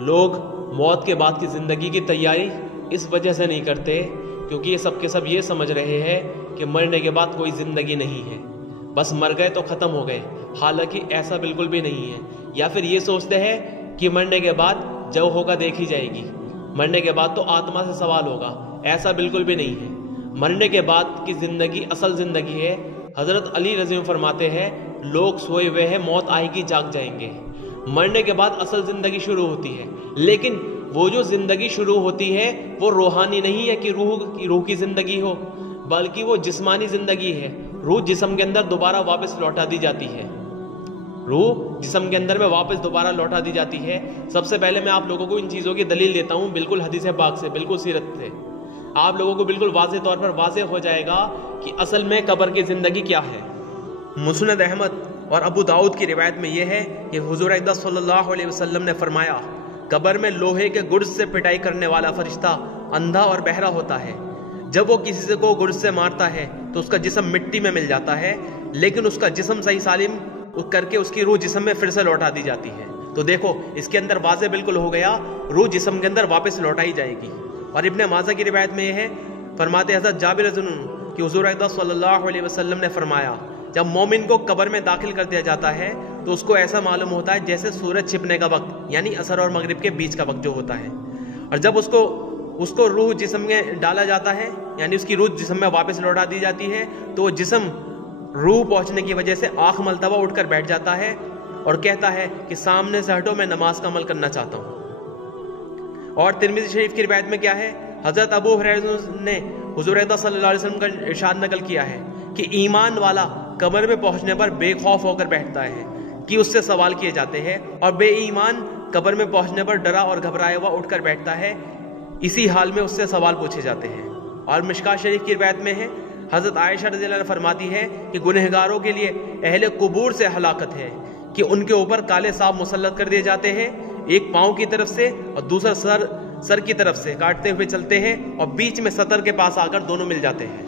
لوگ موت کے بعد کی زندگی کی تیاری اس وجہ سے نہیں کرتے کیونکہ یہ سب کے سب یہ سمجھ رہے ہیں کہ مرنے کے بعد کوئی زندگی نہیں ہے، بس مر گئے تو ختم ہو گئے، حالانکہ ایسا بالکل بھی نہیں ہے۔ یا پھر یہ سوچتے ہیں کہ مرنے کے بعد جو ہوگا دیکھی جائے گی، مرنے کے بعد تو آتما سے سوال ہوگا، ایسا بالکل بھی نہیں ہے۔ مرنے کے بعد کی زندگی اصل زندگی ہے۔ حضرت علی رضی اللہ عنہ فرماتے ہیں لوگ سوئے ہوئے ہیں، موت آئے گی جاگ جائیں گے، مرنے کے بعد اصل زندگی شروع ہوتی ہے۔ لیکن وہ جو زندگی شروع ہوتی ہے وہ روحانی نہیں ہے کہ روح کی زندگی ہو، بلکہ وہ جسمانی زندگی ہے۔ روح جسم کے اندر دوبارہ واپس لوٹا دی جاتی ہے، روح جسم کے اندر میں واپس دوبارہ لوٹا دی جاتی ہے۔ سب سے پہلے میں آپ لوگوں کو ان چیزوں کی دلیل دیتا ہوں، بالکل حدیث پاک سے، بالکل سیرت سے، آپ لوگوں کو بالکل واضح طور پر واضح ہو جائے گا کہ اصل میں قبر کی زندگی کیا ہے۔ مسند احمد اور ابو داؤد کی روایت میں یہ ہے کہ حضور اقدس صلی اللہ علیہ وسلم نے فرمایا قبر میں لوہے کے گرز سے پٹائی کرنے والا فرشتہ اندھا اور بہرا ہوتا ہے۔ جب وہ کسی کو گرز سے مارتا ہے تو اس کا جسم مٹی میں مل جاتا ہے، لیکن اس کا جسم صحیح سالم کر کے اس کی روح جسم میں پھر سے لوٹا دی جاتی ہے۔ تو دیکھو اس کے اندر واضح بالکل ہو گیا، روح جسم کے اندر واپس لوٹائی جائے گی۔ اور ابن ماجہ کی روایت میں یہ ہے، فرماتے حضرت جابر رضی اللہ عنہ کہ حضور اقدس صلی اللہ علیہ وسلم نے فرمایا جب مومن کو قبر میں داخل کر دیا جاتا ہے تو اس کو ایسا معلوم ہوتا ہے جیسے سورج چھپنے کا وقت، یعنی عصر اور مغرب کے بیچ کا وقت جو ہوتا ہے۔ اور جب اس کو روح جسم میں ڈالا جاتا ہے، یعنی اس کی روح جسم میں واپس لوٹا دی جاتی ہے، تو وہ جسم روح پہنچنے کی وجہ سے آنکھ ملتوی اٹھ کر بیٹھ جاتا ہے اور کہتا ہے کہ سامنے سے ہٹو، میں نماز کا عمل کرنا چاہتا ہوں۔ اور ترمذی شریف کی روایت میں کیا ہے، حضرت ابو ہریرہ نے حضور اقدس صلی اللہ علیہ وسلم کا ارشاد نقل کیا ہے کہ ایمان والا قبر میں پہنچنے پر بے خوف ہو کر بیٹھتا ہے کہ اس سے سوال کیے جاتے ہیں، اور بے ایمان قبر میں پہنچنے پر ڈرا اور گھبرایا ہوا اٹھ کر بیٹھتا ہے، اسی حال میں اس سے سوال پوچھے جاتے ہیں۔ اور مشکاۃ شریف کی روایت میں ہے، حضرت عائشہ رضی اللہ عنہ فرماتی ہے کہ گنہگاروں کے لیے اہل قبور سے ہلاکت ہے کہ ان کے اوپر کالے سانپ مسلط کر دیے جاتے ہیں، ایک پاؤں کی طرف سے اور دوسرا سر کی طرف سے کاٹتے ہوئے چلتے ہیں، اور بیچ میں سطر کے پاس آ کر دونوں مل جاتے ہیں۔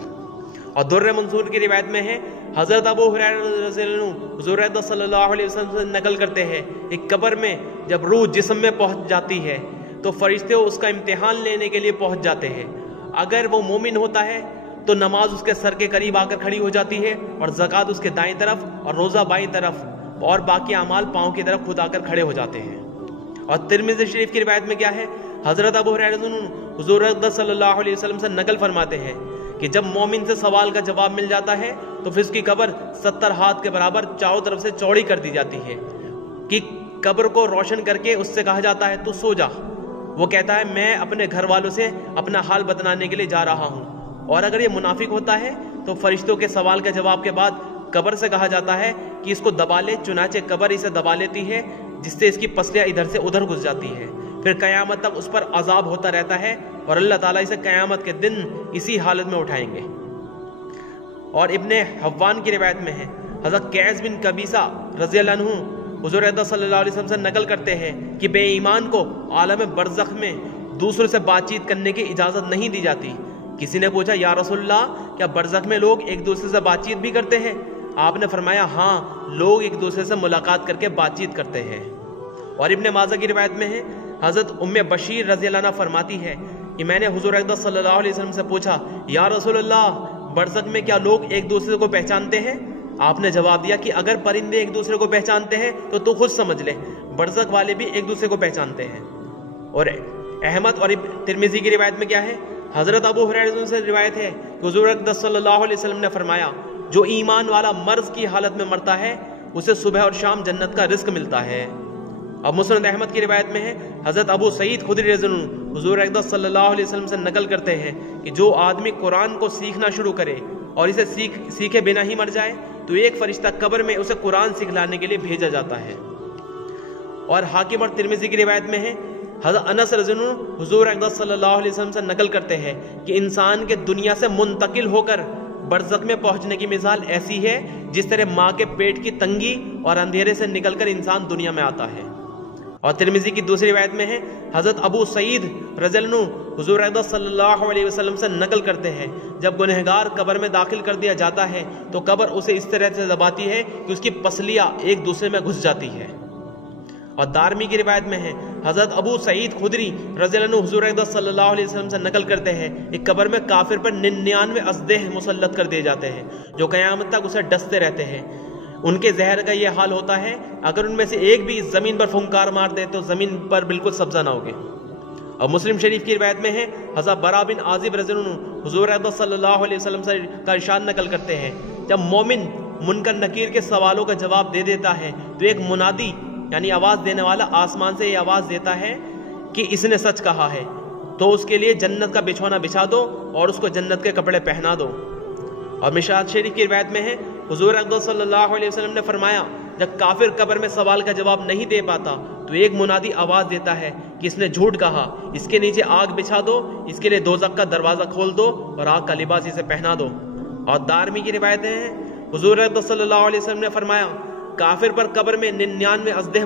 اور در منصور کی روایت میں ہے، حضرت ابو ہریرہ رضی اللہ عنہ حضور اقدس صلی اللہ علیہ وسلم سے نقل کرتے ہیں کہ قبر میں جب روح جسم میں پہنچ جاتی ہے تو فرشتے اس کا امتحان لینے کے لیے پہنچ جاتے ہیں۔ اگر وہ مومن ہوتا ہے تو نماز اس کے سر کے قریب آ کر کھڑی ہو جاتی ہے، اور زکوٰۃ اس کے دائیں طرف اور روزہ بائیں طرف، اور باقی اعمال پاؤں کی طرف خود آ کر کھڑے ہو جاتے ہیں۔ اور ترمذی شریف کی روایت میں کیا ہے، حضرت ابو ہریرہ حضور اقدس صلی اللہ علیہ وسلم سے نقل فرماتے ہیں کہ جب مومن سے سوال کا جواب مل جاتا ہے تو پھر اس کی قبر 70 ہاتھ کے برابر چاروں طرف سے چوڑی کر دی جاتی ہے کہ قبر کو روشن کر کے اس سے کہا جاتا ہے تو سو جا۔ وہ کہتا ہے میں اپنے گھر والوں سے اپنا حال بتلانے کے لیے جا رہا ہوں۔ اور اگر یہ منافق ہوتا ہے تو فرشتوں کے سوال کے جواب کے بعد قبر سے کہا جاتا ہے کہ اس کو دبا لے، چنانچہ قبر اسے دبا لیتی ہے جس سے اس کی پسلیاں ادھر سے ادھر گھس جاتی ہے۔ پھر قیامت تک اس پر عذاب ہوتا رہتا ہے، اور اللہ تعالیٰ اسے قیامت کے دن اسی حالت میں اٹھائیں گے۔ اور ابن حوان کی روایت میں ہے، حضرت قیس بن قبیصہ رضی اللہ عنہ حضور اقدس صلی اللہ علیہ وسلم سے نقل کرتے ہیں کہ بے ایمان کو عالم برزخ میں دوسروں سے بات چیت کرنے کی اجازت نہیں دی جاتی۔ کسی نے پوچھا یا رسول اللہ کیا برزخ میں لوگ ایک دوسرے سے بات چیت بھی کرتے ہیں؟ آپ نے فرمایا ہاں، لوگ ایک دوسرے سے ملاقات کر کے بات چیت کرتے ہیں۔ اور ابن ماجہ کی روایت میں ہے، حضرت ام بشیر رضی اللہ عنہ فرماتی ہے کہ میں نے حضور اقدس صلی اللہ علیہ وسلم سے پوچھا یا رسول اللہ برزخ میں کیا لوگ ایک دوسرے کو پہچانتے ہیں؟ آپ نے جواب دیا کہ اگر پرندے ایک دوسرے کو پہچانتے ہیں تو خود سمجھ لے برزخ والے بھی ایک دوسرے کو پہچانتے ہیں۔ اور احمد اور ترمذی کی روایت میں کیا ہے، حضرت ابو ہریرہ سے روایت ہے کہ حضور اقدس صلی اللہ علیہ وسلم نے فرمایا جو ایمان والا مرض کی حالت میں مرتا ہے اسے صبح اور شام جنت کا رزق ملتا ہے۔ اب مسند احمد کی روایت میں ہے، حضرت ابو سعید خدری رضی اللہ عنہ حضور اقدس صلی اللہ علیہ وسلم سے نقل کرتے ہیں کہ جو آدمی قرآن کو سیکھنا شروع کرے اور اسے سیکھے بنا ہی مر جائے تو ایک فرشتہ قبر میں اسے قرآن سکھلانے کے لیے بھیجا جاتا ہے۔ اور حاکم اور ترمذی کی روایت میں ہے، حضرت انس رضی اللہ عنہ حضور اقدس صلی اللہ علیہ وسلم سے نقل کرتے ہیں کہ انسان کے دنیا سے منتقل ہو کر برزخ میں پہنچنے کی مثال ایسی ہے جس طرح ماں کے پیٹ کی تنگی اور اندھیرے سے نکل کر انسان دنیا میں آتا ہے۔ اور ترمذی کی دوسری روایت میں ہے، حضرت ابو سعید رضی اللہ عنہ حضور اقدس صلی اللہ علیہ وسلم سے نقل کرتے ہیں جب گنہگار قبر میں داخل کر دیا جاتا ہے تو قبر اسے اس طرح سے دباتی ہے کہ اس کی پسلیاں ایک دوسرے میں گھس جاتی ہے۔ اور دارمی کی روایت میں ہے حضرت ابو سعید خدری رضی اللہ عنہ حضور اقدس صلی اللہ علیہ وسلم سے نقل کرتے ہیں ایک قبر میں کافر پر 99 اژدہے مسلط کر دیے جاتے ہیں جو قیامت تک اسے ڈستے رہتے ہیں. ان کے زہر کا یہ حال ہوتا ہے اگر ان میں سے ایک بھی زمین پر پھنکار مار دے تو زمین پر بالکل سبزہ نہ ہوگے. اور مسلم شریف کی روایت میں ہے حضرت برا بن عازب رضی اللہ عنہ حضور اقدس صلی اللہ علیہ وسلم سے کا ارشاد نقل کرتے ہیں جب مومن منکر نکیر کے سوالوں کا جواب دے دیتا ہے تو ایک منادی یعنی آواز دینے والا آسمان سے یہ آواز دیتا ہے کہ اس نے سچ کہا ہے تو اس کے لیے جنت کا بچھونا بچھا دو اور اس کو جنت کے کپڑے پہنا دو. اور مشکات شریف کی روایت میں ہے حضور اقدس صلی اللہ علیہ وسلم نے فرمایا جب کافر قبر میں سوال کا جواب نہیں دے پاتا تو ایک منادی آواز دیتا ہے کہ اس نے جھوٹ کہا, اس کے نیچے آگ بچھا دو, اس کے لیے دوزخ کا دروازہ کھول دو اور آگ کا لباس اسے پہنا دو. اور دارمی کی روایتیں ہیں حضور اقدس صلی اللہ علیہ وسلم نے فرمایا کافر پر قبر میں 99 اژدہے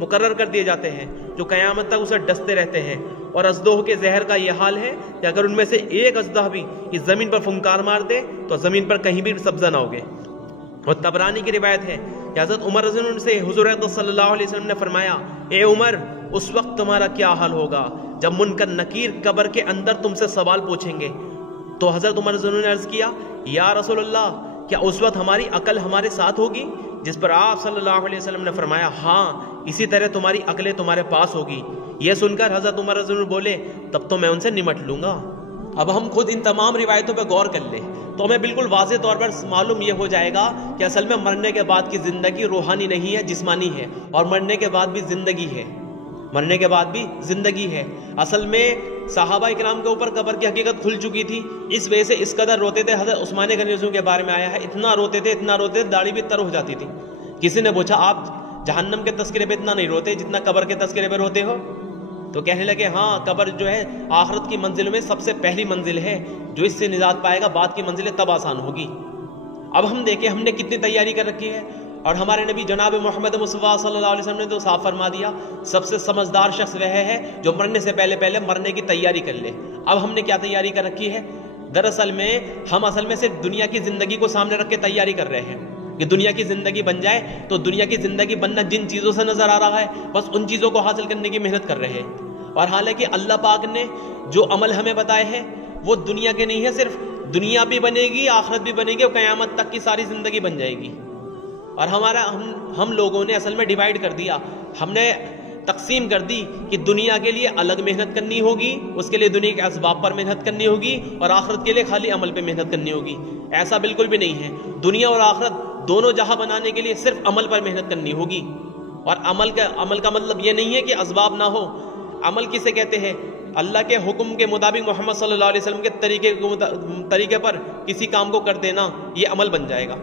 مقرر کر دیے جاتے ہیں جو قیامت تک اسے ڈستے رہتے ہیں. اور اژدہوں کے زہر کا یہ حال ہے کہ اگر ان میں سے ایک اژدہا بھی اس زمین پر پھنکار مار دے تو زمین پر کہیں بھی سبزہ نہ ہوگے. اور طبرانی کی روایت ہے کہ حضرت عمر رضی اللہ عنہ سے حضور اقدس صلی اللہ علیہ وسلم نے فرمایا اے عمر اس وقت تمہارا کیا حال ہوگا جب منکر نکیر قبر کے اندر تم سے سوال پوچھیں گے. تو حضرت عمر رضی اللہ عنہ نے عرض کیا یا رسول اللہ کیا اس وقت ہماری عقل ہمارے ساتھ ہوگی؟ جس پر آپ صلی اللہ علیہ وسلم نے فرمایا ہاں اسی طرح تمہاری عقلیں تمہارے پاس ہوگی. یہ سن کر حضرت عمر رضی اللہ عنہ بولے تب تو میں ان سے نمٹ لوں گا. اب ہم خود ان تمام روایتوں پہ غور کر لیں تو ہمیں بالکل واضح طور پر معلوم یہ ہو جائے گا کہ اصل میں مرنے کے بعد کی زندگی روحانی نہیں ہے, جسمانی ہے, اور مرنے کے بعد بھی زندگی ہے, مرنے کے بعد بھی زندگی ہے. اصل میں صحابہ اکرام کے اوپر قبر کی حقیقت کھل چکی تھی, اس وجہ سے اس قدر روتے تھے. حضرت عثمان غنی کے بارے میں آیا ہے اتنا روتے تھے داڑھی بھی تر ہو جاتی تھی. کسی نے پوچھا آپ جہنم کے تذکرے پہ اتنا نہیں روتے جتنا قبر کے تذکرے پہ روتے ہو؟ تو کہنے لگے ہاں قبر جو ہے آخرت کی منزلوں میں سب سے پہلی منزل ہے, جو اس سے نجات پائے گا بعد کی منزلیں تب آسان ہوگی. اب ہم دیکھیں ہم نے کتنی تیاری کر رکھی ہے, اور ہمارے نبی جناب محمد مصطفیٰ صلی اللہ علیہ وسلم نے تو صاف فرما دیا سب سے سمجھدار شخص وہ ہے جو مرنے سے پہلے مرنے کی تیاری کر لے. اب ہم نے کیا تیاری کر رکھی ہے؟ دراصل میں ہم اصل میں صرف دنیا کی زندگی کو سامنے رکھ کے تیاری کر رہے ہیں کہ دنیا کی زندگی بن جائے. تو دنیا کی زندگی بننا جن چیزوں سے نظر آ رہا ہے بس ان چیزوں کو حاصل کرنے کی محنت کر رہے ہیں. اور حالانکہ اللہ پاک نے جو عمل ہمیں بتائے ہیں وہ دنیا کے نہیں ہے, صرف دنیا بھی بنے گی آخرت بھی بنے گی اور قیامت تک کی ساری زندگی بن جائے گی. اور ہم لوگوں نے اصل میں ڈیوائیڈ کر دیا, ہم نے تقسیم کر دی کہ دنیا کے لیے الگ محنت کرنی ہوگی, اس کے لیے دنیا کے اسباب پر محنت کرنی ہوگی, اور آخرت کے لیے خالی عمل پہ محنت کرنی ہوگی. ایسا بالکل بھی نہیں ہے. دنیا اور آخرت دونوں جہاں بنانے کے لیے صرف عمل پر محنت کرنی ہوگی. اور عمل کا مطلب یہ نہیں ہے کہ اسباب نہ ہو. عمل کسے کہتے ہیں؟ اللہ کے حکم کے مطابق محمد صلی اللہ علیہ وسلم کے طریقے پر کسی کام کو کر دینا, یہ عمل بن جائے گا.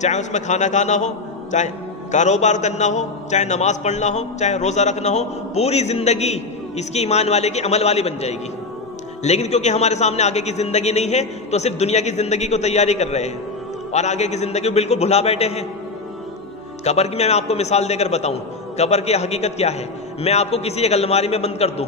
چاہے اس میں کھانا کھانا ہو, چاہے کاروبار کرنا ہو, چاہے نماز پڑھنا ہو, چاہے روزہ رکھنا ہو, پوری زندگی اس کی ایمان والے کی عمل والی بن جائے گی. لیکن کیونکہ ہمارے سامنے آگے کی زندگی نہیں ہے تو صرف دنیا کی زندگی کو تیاری کر رہے ہیں اور آگے کی زندگی کو بالکل بھلا بیٹھے ہیں. قبر کی میں آپ کو مثال دے کر بتاؤں قبر کی حقیقت کیا ہے. میں آپ کو کسی ایک الماری میں بند کر دوں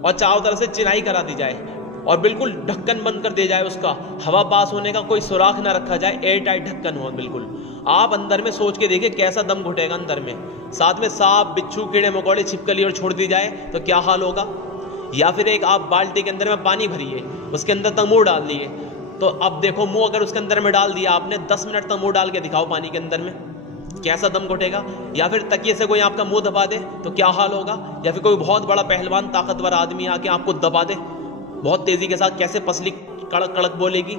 اور چاروں طرف سے چنائی کرا دی جائے اور بالکل ڈھکن بند کر دیا جائے, اس کا ہوا پاس ہونے کا کوئی سوراخ نہ رکھا جائے, ایئر ٹائٹ ڈھکن ہو بالکل. آپ اندر میں سوچ کے دیکھیں کیسا دم گھٹے گا اندر میں. ساتھ میں سانپ بچھو کیڑے مکوڑے چھپکلی اور چھوڑ دی جائے تو کیا حال ہوگا. یا پھر ایک آپ بالٹی کے اندر میں پانی بھریے, اس کے اندر تک منہ ڈال دیے, تو اب دیکھو منہ اگر اس کے اندر میں ڈال دیا آپ نے 10 منٹ تک منہ ڈال کے دکھاؤ پانی کے اندر میں, کیسا دم گھٹے گا. یا پھر تکیے سے کوئی آپ کا منہ دبا دے تو کیا حال ہوگا. یا پھر کوئی بہت بڑا پہلوان طاقتور آدمی آ کے آپ کو دبا دے بہت تیزی کے ساتھ, کیسے پسلی کڑک کڑک بولے گی.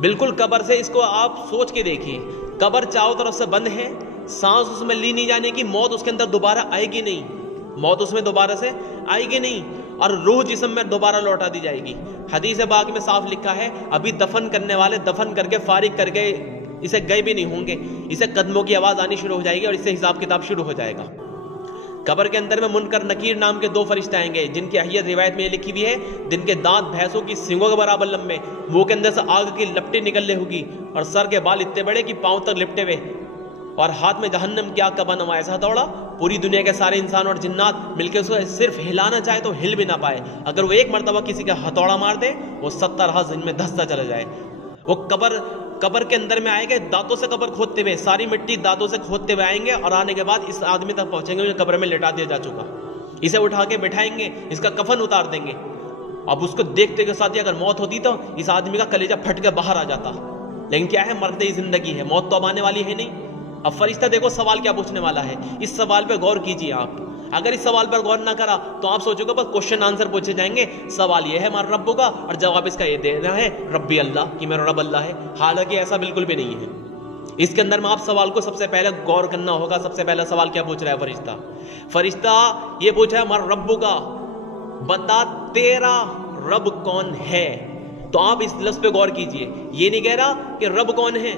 بالکل قبر سے اس کو آپ سوچ کے دیکھیے. قبر چاروں طرف سے بند ہے, سانس اس میں لی نہیں جانے کی, موت اس کے اندر دوبارہ آئے گی نہیں, موت اس میں دوبارہ سے آئے گی نہیں, اور روح جسم میں دوبارہ لوٹا دی جائے گی. حدیث پاک میں صاف لکھا ہے ابھی دفن کرنے والے دفن کر کے فارغ کر کے اسے گئے بھی نہیں ہوں گے, اسے قدموں کی آواز آنی شروع ہو جائے گی اور اس سے حساب کتاب شروع ہو جائے گا. قبر کے اندر میں منکر نکیر نام کے 2 فرشتے آئیں گے جن کی احیت روایت میں یہ لکھی ہوئی ہے جن کے دانت بھینسوں کی سینگوں کے برابر لمبے, منہ کے اندر سے آگ کی لپٹیں نکلنے ہوگی اور سر کے بال اتنے بڑے کہ پاؤں تک لپٹے ہوئے, اور ہاتھ میں جہنم کی آگ کا بنا ہوا ایسا ہتھوڑا پوری دنیا کے سارے انسان اور جنات مل کے اسے صرف ہلانا چاہے تو ہل بھی نہ پائے. اگر وہ ایک مرتبہ کسی کا ہتھوڑا مار دے وہ 70 ہاتھ ان میں دھستا چلا جائے. وہ قبر کے اندر میں آئے گے، دانتوں سے قبر کھودتے ہوئے، ساری مٹی دانتوں سے کھودتے ہوئے آئیں گے، اور آنے کے بعد اس آدمی تک پہنچیں گے جو قبر میں لٹا دیا جا چکا، اسے اٹھا کے بٹھائیں گے، اس کا کفن اتار دیں گے. اب اس کو دیکھتے کے ساتھ ہی اگر موت ہوتی تو اس آدمی کا کلیجہ پھٹ کے باہر آ جاتا. لیکن کیا ہے، مرتے ہی زندگی ہے، موت تو اب آنے والی ہے نہیں. اب فرشتہ دیکھو سوال کیا پوچھنے والا ہے، اس سوال پہ غور کیجیے آپ. اگر اس سوال پر غور نہ کرا تو آپ سوچو گے بس کوشچن آنسر پوچھے جائیں گے، سوال یہ ہے ہمارا رب کا، اور جواب اس کا یہ دینا ہے ربی اللہ، کہ میرا رب اللہ ہے. حالانکہ ایسا بالکل بھی نہیں ہے. اس کے اندر میں آپ سوال کو سب سے پہلے غور کرنا ہوگا. سب سے پہلا سوال کیا پوچھ رہا ہے فرشتہ یہ پوچھ رہا ہے ہمارا رب کا، بتا تیرا رب کون ہے. تو آپ اس لفظ پہ غور کیجئے. یہ نہیں کہہ رہا کہ رب کون ہے،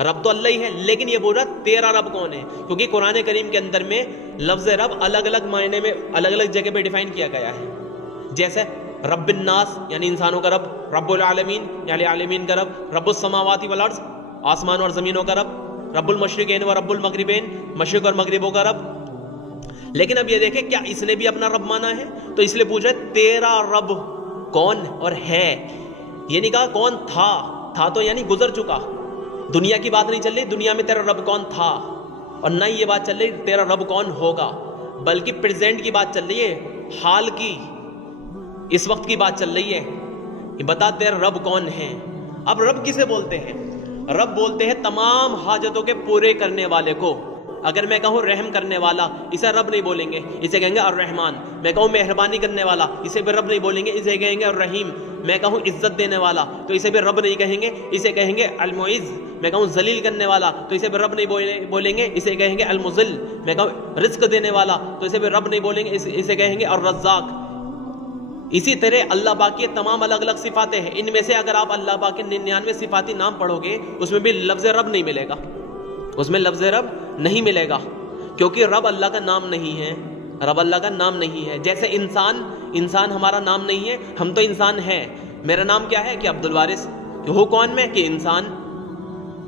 رب تو اللہ ہی ہے، لیکن یہ بول رہا تیرا رب کون ہے. کیونکہ قرآن کریم کے اندر میں لفظ رب الگ الگ معنی میں الگ الگ جگہ پہ ڈیفائن کیا گیا ہے. جیسے رب الناس یعنی انسانوں کا رب، رب العالمین یعنی عالمین کا رب، رب السماوات والارض آسمان اور زمینوں کا رب، رب المشرقین و رب المغربین مشرق اور مغربوں کا رب. لیکن اب یہ دیکھیں کیا اس نے بھی اپنا رب مانا ہے؟ تو اس لیے پوچھ رہے تیرا رب کون اور ہے. یہ نہیں کہا کون تھا تو یعنی گزر چکا، دنیا کی بات نہیں چل رہی دنیا میں تیرا رب کون تھا، اور نہ یہ بات چل رہی تیرا رب کون ہوگا، بلکہ پریزنٹ کی بات چل رہی ہے، حال کی، اس وقت کی بات چل رہی ہے. بتا تیرا رب کون ہے. اب رب کسے بولتے ہیں؟ رب بولتے ہیں تمام حاجتوں کے پورے کرنے والے کو. اگر میں کہوں رحم کرنے والا، اسے رب نہیں بولیں گے، اسے کہیں گے الرحمن. میں کہوں مہربانی کرنے والا، اسے بھی رب نہیں بولیں گے، اسے کہیں گے الرحیم. میں کہوں عزت دینے والا تو اسے بھی رب نہیں کہیں گے، اسے کہیں گے المعز. میں کہوں ذلیل کرنے والا تو اسے بھی رب نہیں بولیں گے، اسے کہیں گے المذل. میں کہوں رزق دینے والا تو اسے بھی رب نہیں بولیں گے، اسے کہیں گے الرزاق. اسی طرح اللہ پاک کی تمام الگ الگ صفاتیں ہیں. ان میں سے اگر آپ اللہ پاک کے 99 صفاتی نام پڑھو گے اس میں بھی لفظ رب نہیں ملے گا، اس میں لفظ رب نہیں ملے گا، کیونکہ رب اللہ کا نام نہیں ہے. رب اللہ کا نام نہیں ہے. جیسے انسان ہمارا نام نہیں ہے، ہم تو انسان ہیں. میرا نام کیا ہے کہ عبد الوارث، کہ ہو کون میں کہ انسان.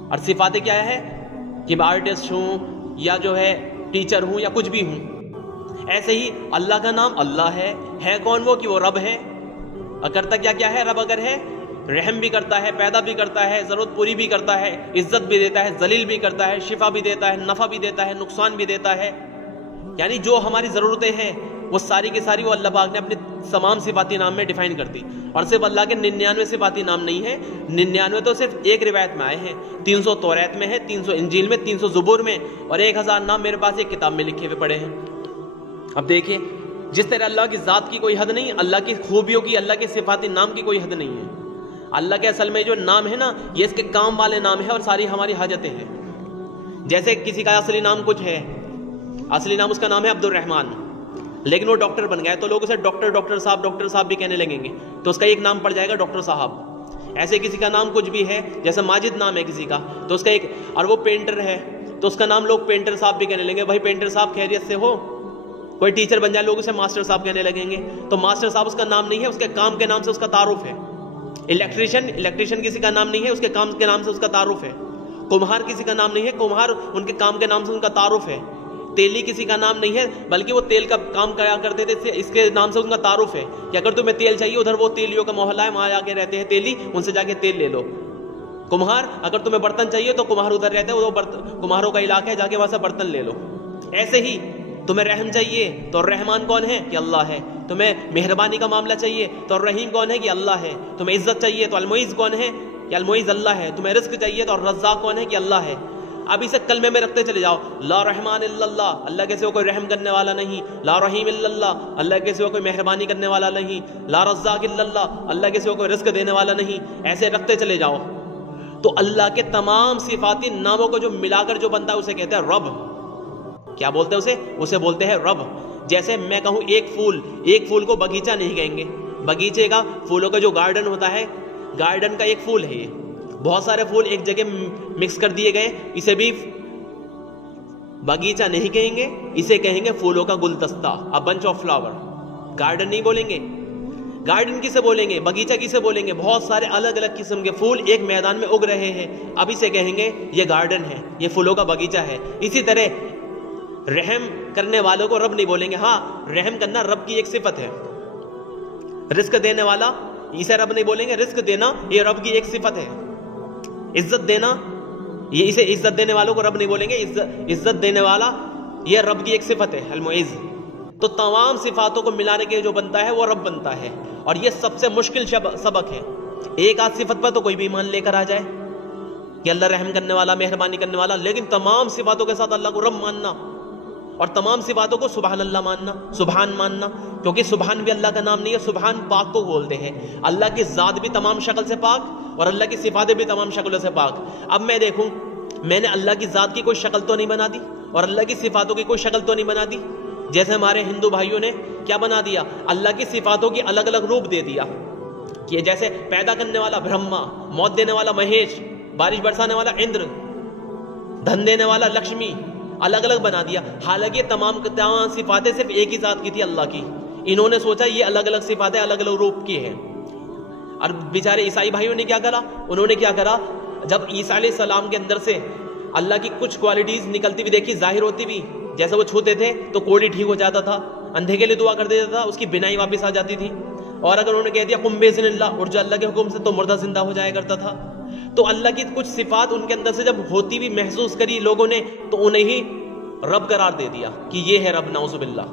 اور صفاتیں کیا ہے کہ میں آرٹسٹ ہوں یا جو ہے ٹیچر ہوں یا کچھ بھی ہوں. ایسے ہی اللہ کا نام اللہ ہے کون وہ کہ وہ رب ہے. کرتا کیا ہے رب؟ اگر ہے رحم بھی کرتا ہے، پیدا بھی کرتا ہے، ضرورت پوری بھی کرتا ہے، عزت بھی دیتا ہے، ذلیل بھی کرتا ہے، شفا بھی دیتا ہے، نفع بھی دیتا ہے، نقصان بھی دیتا ہے. یعنی جو ہماری ضرورتیں ہیں وہ ساری کی ساری وہ اللہ پاک نے اپنے تمام صفاتی نام میں ڈیفائن کر دی. اور صرف اللہ کے 99 صفاتی نام نہیں ہے، 99 تو صرف ایک روایت میں آئے ہیں. 300 توریت میں ہے، 300 انجیل میں، 300 زبور میں، اور 1000 نام میرے پاس ایک کتاب میں لکھے ہوئے پڑے ہیں. اب دیکھیں جس طرح اللہ کی ذات کی کوئی حد نہیں، اللہ کی خوبیوں کی، اللہ کے صفاتی نام کی کوئی حد نہیں ہے. اللہ کے اصل میں جو نام ہے نا یہ اس کے کام والے نام ہے اور ساری ہماری حاجتیں ہیں. جیسے کسی کا اصلی نام کچھ ہے، اصلی نام اس کا نام ہے عبد الرحمن، لیکن وہ ڈاکٹر بن گیا تو لوگ اسے ڈاکٹر صاحب بھی کہنے لگیں گے، تو اس کا ایک نام پڑ جائے گا ڈاکٹر صاحب. ایسے کسی کا نام کچھ بھی ہے، جیسے ماجد نام ہے کسی کا تو اس کا ایک، اور وہ پینٹر ہے تو اس کا نام لوگ پینٹر صاحب بھی کہنے لگیں گے. بھائی پینٹر صاحب خیریت سے ہو؟ کوئی ٹیچر بن جائے لوگ اسے ماسٹر صاحب کہنے لگیں گے. تو ماسٹر صاحب اس کا نام نہیں ہے، اس کے کام کے نام سے اس کا تعارف ہے. الیکٹریشین کسی کا نام نہیں ہے، اس کے کام کے نام سے اس کا تعارف ہے. کمہار کسی کا نام نہیں ہے، کمہار ان کے کام کے نام سے ان کا تعارف ہے. تیلی کسی کا نام نہیں ہے، بلکہ وہ تیل کا کام کیا کرتے تھے اس کے نام سے ان کا تعارف ہے کہ اگر تمہیں تیل چاہیے ادھر وہ تیلیوں کا محلہ ہے، وہاں جا کے رہتے ہیں تیلی، ان سے جا کے تیل لے لو. کمہار اگر تمہیں برتن چاہیے تو کمہار ادھر رہتے ہیں، وہ کمہاروں کا علاقہ ہے، جا کے وہاں سے برتن لے لو. ایسے ہی تمہیں رحم چاہیے تو رحمان کون ہے کہ اللہ ہے. تمہیں مہربانی کا معاملہ چاہیے تو الرحیم کون ہے کہ اللہ ہے. تمہیں عزت چاہیے تو المعز کون ہے کہ المعز اللہ ہے. تمہیں رزق چاہیے تو الرزاق کون ہے کہ اللہ ہے. اب اسے کلمے میں رکھتے چلے جاؤ. لا رحمان الا اللہ، اللہ کے سوا کوئی رحم کرنے والا نہیں. لا رحیم الا اللہ، اللہ کے سوا کوئی مہربانی کرنے والا نہیں. لا رزاق الا اللہ، اللہ کے سوا کوئی رزق دینے والا نہیں. ایسے رکھتے چلے جاؤ. تو اللہ کے تمام صفاتی ناموں کو جو ملا کر جو بنتا ہے اسے کہتے ہیں رب. کیا بولتے ہیں اسے بولتے ہیں رب. جیسے میں کہوں ایک پھول کو باغیچہ نہیں کہیں گے. باغیچے کا پھولوں کا جو گارڈن ہوتا ہے، گارڈن کا ایک پھول ہے. یہ بہت سارے پھول ایک جگہ مکس کر دیے گئے، اسے بھی باغیچہ نہیں کہیں گے، اسے کہیں گے پھولوں کا گلدستہ، a bunch of flower. Garden نہیں بولیں گے. گارڈن کسے بولیں گے؟ باغیچہ کسے بولیں گے؟ بہت سارے الگ الگ قسم کے پھول ایک میدان میں اگ رہے ہیں، اب اسے کہیں گے یہ گارڈن ہے، یہ پھولوں کا باغیچہ ہے. اسی طرح رحم کرنے والوں کو رب نہیں بولیں گے. ہاں رحم کرنا رب کی ایک صفت ہے. رزق دینے والا اسے رب نہیں بولیں گے، رزق دینا یہ رب کی ایک صفت ہے. عزت دینا، یہ اسے عزت دینے والوں کو رب نہیں بولیں گے، عزت دینے والا یہ رب کی ایک صفت ہے، المعز۔ تو تمام صفاتوں کو ملانے کے جو بنتا ہے وہ رب بنتا ہے، اور یہ سب سے مشکل سبق ہے۔ ایک آدھ صفت پر تو کوئی بھی ایمان لے کر آ جائے کہ اللہ رحم کرنے والا، مہربانی کرنے والا، لیکن تمام صفاتوں کے ساتھ اللہ کو رب ماننا اور تمام صفاتوں کو سبحان اللہ ماننا، سبحان ماننا، کیونکہ سبحان بھی اللہ کا نام نہیں ہے، سبحان پاک کو بولتے ہیں۔ اللہ کی ذات بھی تمام شکل سے پاک اور اللہ کی صفاتیں بھی تمام شکلوں سے پاک۔ اب میں دیکھوں میں نے اللہ کی ذات کی کوئی شکل تو نہیں بنا دی اور اللہ کی صفاتوں کی کوئی شکل تو نہیں بنا دی، جیسے ہمارے ہندو بھائیوں نے کیا بنا دیا، اللہ کی صفاتوں کی الگ الگ روپ دے دیا، کہ جیسے پیدا کرنے والا برہما، موت دینے والا مہیش، بارش برسانے والا اندر، دھن دینے والا لکشمی، الگ الگ بنا دیا۔ حالانکہ تمام صفاتیں صرف ایک ہی ذات کی تھی، اللہ کی۔ انہوں نے سوچا یہ الگ الگ صفاتیں الگ الگ روپ کی ہیں۔ اور بیچارے عیسائی بھائیوں نے کیا کرا، انہوں نے کیا کرا، جب عیسیٰ علیہ السلام کے اندر سے اللہ کی کچھ کوالٹیز نکلتی ہوئی دیکھی، ظاہر ہوتی بھی، جیسے وہ چھوتے تھے تو کوڑی ٹھیک ہو جاتا تھا، اندھے کے لیے دعا کر دیتا تھا، اس کی بینائی واپس آ جاتی تھی، اور اگر انہوں نے کہہ دیا قم بإذن اللہ، اٹھ جا اللہ کے حکم سے، تو مردہ زندہ ہو جایا کرتا تھا۔ تو اللہ کی کچھ صفات ان کے اندر سے جب ہوتی بھی محسوس کری لوگوں نے، تو انہیں ہی رب قرار دے دیا کہ یہ ہے رب، نعوذ باللہ۔